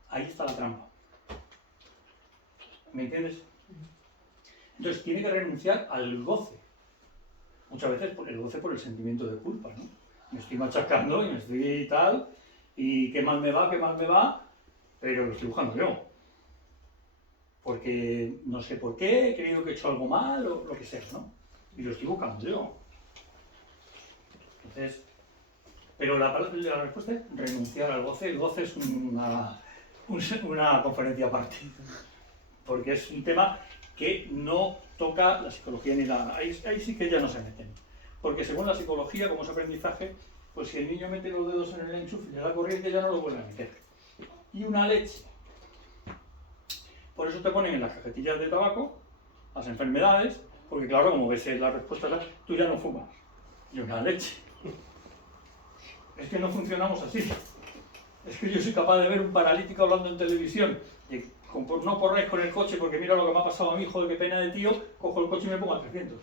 ahí está la trampa. ¿Me entiendes? Entonces tiene que renunciar al goce. Muchas veces el goce por el sentimiento de culpa, ¿no? Me estoy machacando y me estoy tal, y qué mal me va, pero lo estoy buscando yo. Porque no sé por qué, he creído que he hecho algo mal o lo que sea, ¿no? Y lo estoy buscando yo. Entonces, pero la respuesta es renunciar al goce. El goce es una conferencia aparte, porque es un tema que no toca la psicología ni la... Ahí sí que ya no se meten. Porque según la psicología, como es aprendizaje, pues si el niño mete los dedos en el enchufe y le da corriente, ya no lo vuelve a meter. Y una leche. Por eso te ponen en las cajetillas de tabaco las enfermedades, porque claro, como ves la respuesta, tú ya no fumas. Y una leche. Es que no funcionamos así. Es que yo soy capaz de ver un paralítico hablando en televisión. Y no corres con el coche porque mira lo que me ha pasado a mi hijo, qué pena de tío, cojo el coche y me pongo a 300.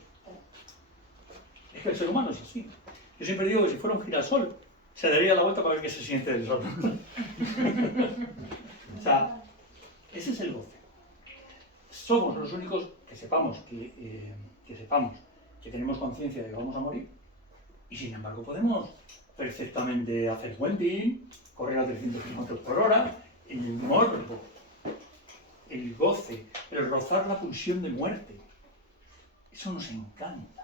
Es que el ser humano es así. Yo siempre digo que si fuera un girasol, se daría la vuelta para ver qué se siente el sol. O sea, ese es el goce. Somos los únicos que sepamos que tenemos conciencia de que vamos a morir y sin embargo podemos perfectamente hacer puenting, correr a 300 km por hora, el morbo, el goce, el rozar la pulsión de muerte. Eso nos encanta.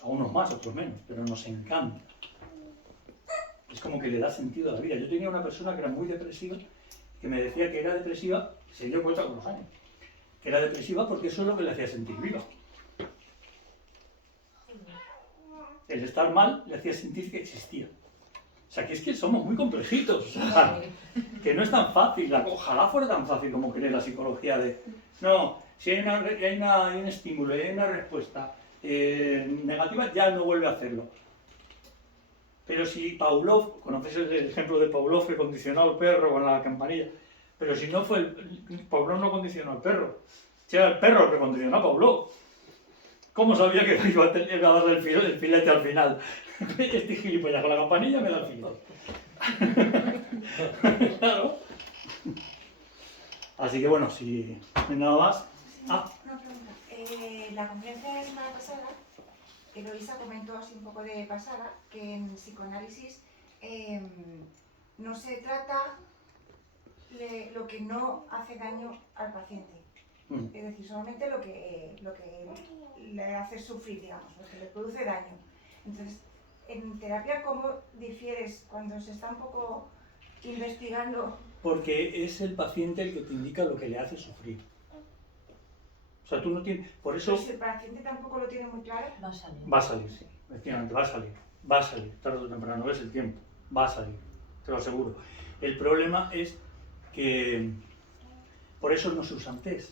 A unos más, a otros menos, pero nos encanta. Es como que le da sentido a la vida. Yo tenía una persona que era muy depresiva, que me decía que era depresiva, se dio cuenta con los años, que era depresiva porque eso es lo que le hacía sentir viva. El estar mal le hacía sentir que existía. O sea, que es que somos muy complejitos. O sea, que no es tan fácil. Ojalá fuera tan fácil como cree la psicología de... No, si hay un estímulo y hay una respuesta negativa, ya no vuelve a hacerlo. Pero si Pavlov, ¿conocéis el ejemplo de Pavlov que condicionó al perro con la campanilla? Pero si no fue Pavlov no condicionó al perro. Si era el perro el que condicionó a Pavlov. ¿Cómo sabía que iba a darle el filete al final? Este gilipollas con la campanilla me da el filete. Claro. Así que bueno, si no hay nada más... Ah, Una pregunta. La conferencia de la semana pasada, Eloisa comentó así un poco de pasada que en psicoanálisis no se trata lo que no hace daño al paciente. Es decir, solamente lo que le hace sufrir, digamos, lo que le produce daño. Entonces, en terapia, ¿cómo difieres cuando se está un poco investigando? porque es el paciente el que te indica lo que le hace sufrir. O sea, tú no tienes... Por eso... Si el paciente tampoco lo tiene muy claro. Va a salir. Va a salir, sí. Efectivamente, va a salir. Va a salir, tarde o temprano, no es el tiempo. Va a salir, te lo aseguro. El problema es que... Por eso no se usan test.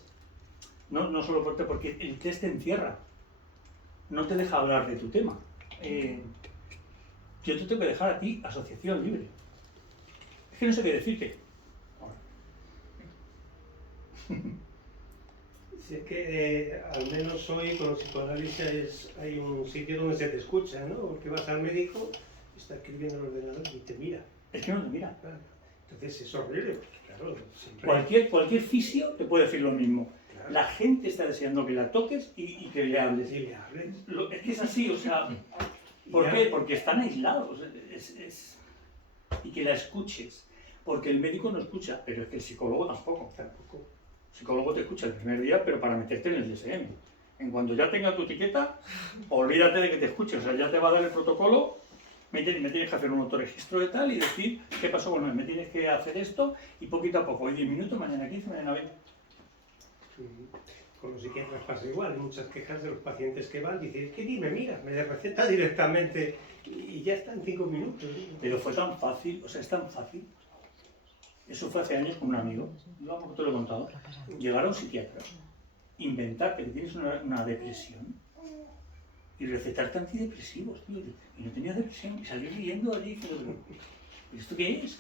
No solo porque el test te encierra. No te deja hablar de tu tema. Yo te tengo que dejar a ti asociación libre. Es que no sé qué decirte. Si es que al menos hoy con los psicoanálisis hay un sitio donde se te escucha, ¿no? Porque vas al médico, está escribiendo en el ordenador y te mira. Es que no te mira. Claro. Entonces es horrible, porque claro, siempre... Cualquier fisio te puede decir lo mismo. Claro. La gente está deseando que la toques y que le hables. Si le hables. Es que es así, o sea... Y ¿Por ya- qué? Porque están aislados. Y que la escuches. Porque el médico no escucha, pero es que el psicólogo tampoco. Tampoco. El psicólogo te escucha el primer día, pero para meterte en el DSM. En cuanto ya tenga tu etiqueta, olvídate de que te escuche. O sea, ya te va a dar el protocolo, me tienes que hacer un autorregistro de tal y decir qué pasó con él. Me tienes que hacer esto y poquito a poco. Hoy 10 minutos, mañana 15, mañana 20. Con los psiquiatras pasa igual, hay muchas quejas de los pacientes que van, dicen, que dime, mira, me receta directamente y ya está en 5 minutos. ¿No? Pero fue tan fácil, o sea, es tan fácil. Eso fue hace años con un amigo, yo te lo he contado. Llegar a un psiquiatra, inventar que tienes una depresión y recetarte antidepresivos, tío. Y no tenías depresión, y salir riendo allí diciendo, ¿pero esto qué es?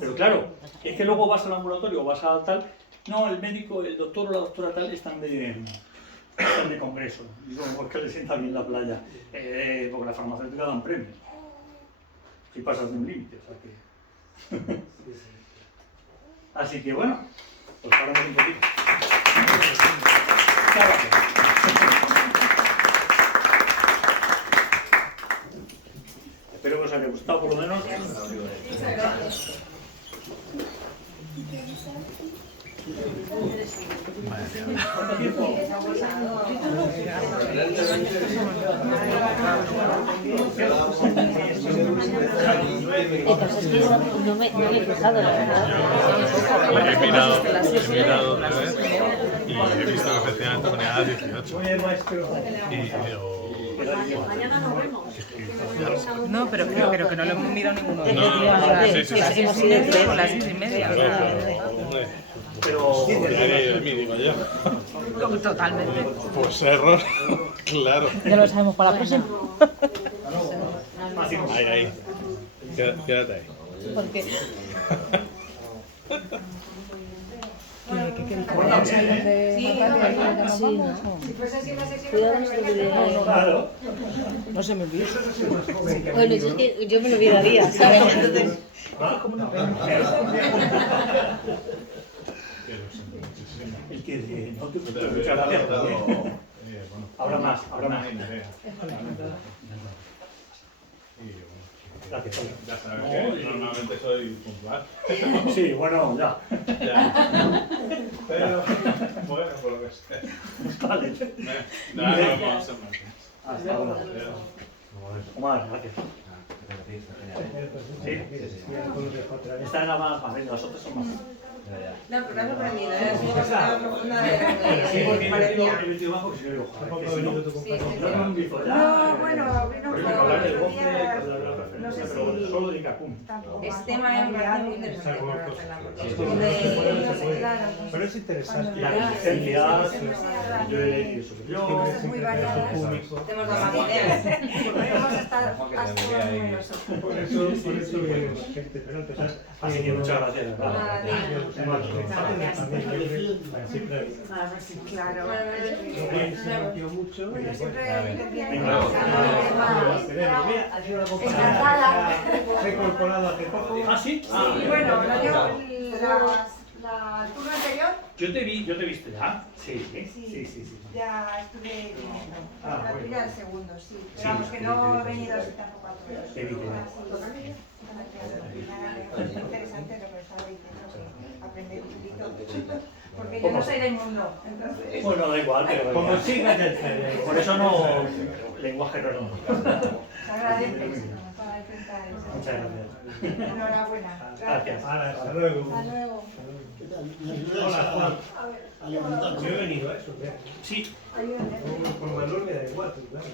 Pero claro, es que luego vas al ambulatorio o vas a tal, no, el médico, el doctor o la doctora tal están de congreso. Digo, porque le sienta bien la playa, porque las farmacéuticas dan premios. Si pasas de un límite, o sea que... Así que bueno, pues paramos un poquito. Muchas gracias. Espero que os haya gustado por lo menos. ¿Cuánto tiempo? Entonces, no me he fijado, la verdad. He mirado otra vez y he visto que efectivamente ponía 18. Y digo... Mañana nos vemos. No, pero que no lo hemos mirado ninguno. Sí, sí, sí. Hemos ido con las 6:30. Hombre, Pero... diario de mí, digo yo. Totalmente. Pues error, claro. Ya lo sabemos para la próxima. Ahí. Quédate ahí. Porque Claro. no se me olvida. Bueno, es que yo me lo olvidaría, ¿sabes? Entonces, El que no te preocupes, muchas gracias. Habrá más. Gracias. Ya sabes que normalmente soy puntual. Sí, bueno, ya. Pero, bueno, por lo que sea. Vale. No, vamos a ser más. Hasta ahora. Omar, gracias. Esta era más bien, las otras son más. No, pero me ha sorprendido, ha sido bastante profunda de lo Sí, porque que el parecía. último bajo que se lo Tampoco digo, ha venido tu Sí, compañero. sí, no es un grifo, ya. No, bueno, vino Por un eso poco hablar del otro bosque, día, hablar de la no referencia, sé pero bueno, si solo de Cacún. tampoco Este más tema me parece muy ampliado. interesante Algunas para cosas. hacerla, porque Sí, es sí. como De- de... claro, Pero es interesante. Las Cuando licencias, sí, sí, sí, yo he leído sobre yo. cosas muy variadas. Tenemos más ideas. Podemos estar Porque hasta debería ir. numerosos. Por eso viene la gente, pero empezar. Así que muchas gracias. Claro. Se rompió mucho. Bueno, siempre interviene Venga, encantada. Se ha incorporado hace poco. ¿Ah, sí? Bueno, el turno anterior Yo te he visto ya. Sí, sí. ya estuve viniendo. Ah, La bueno. tuya el segundo, sí. Sí, Pero vamos, que sí, no he sí, venido sí. así tampoco a todos. Te vi, te vi. Es interesante lo que estaba diciendo, que aprender un poquito. Porque yo no soy del mundo, entonces... Bueno, da igual, pero Como sigas el cerebro. por eso no lenguaje no es Se agradece, para enfrentar eso. Muchas gracias. Enhorabuena. Gracias. Hasta luego. Hasta luego. Hola, Juan. Yo he venido a eso, ya. Sí, Ayúdame. Con Manuel me da igual, claro.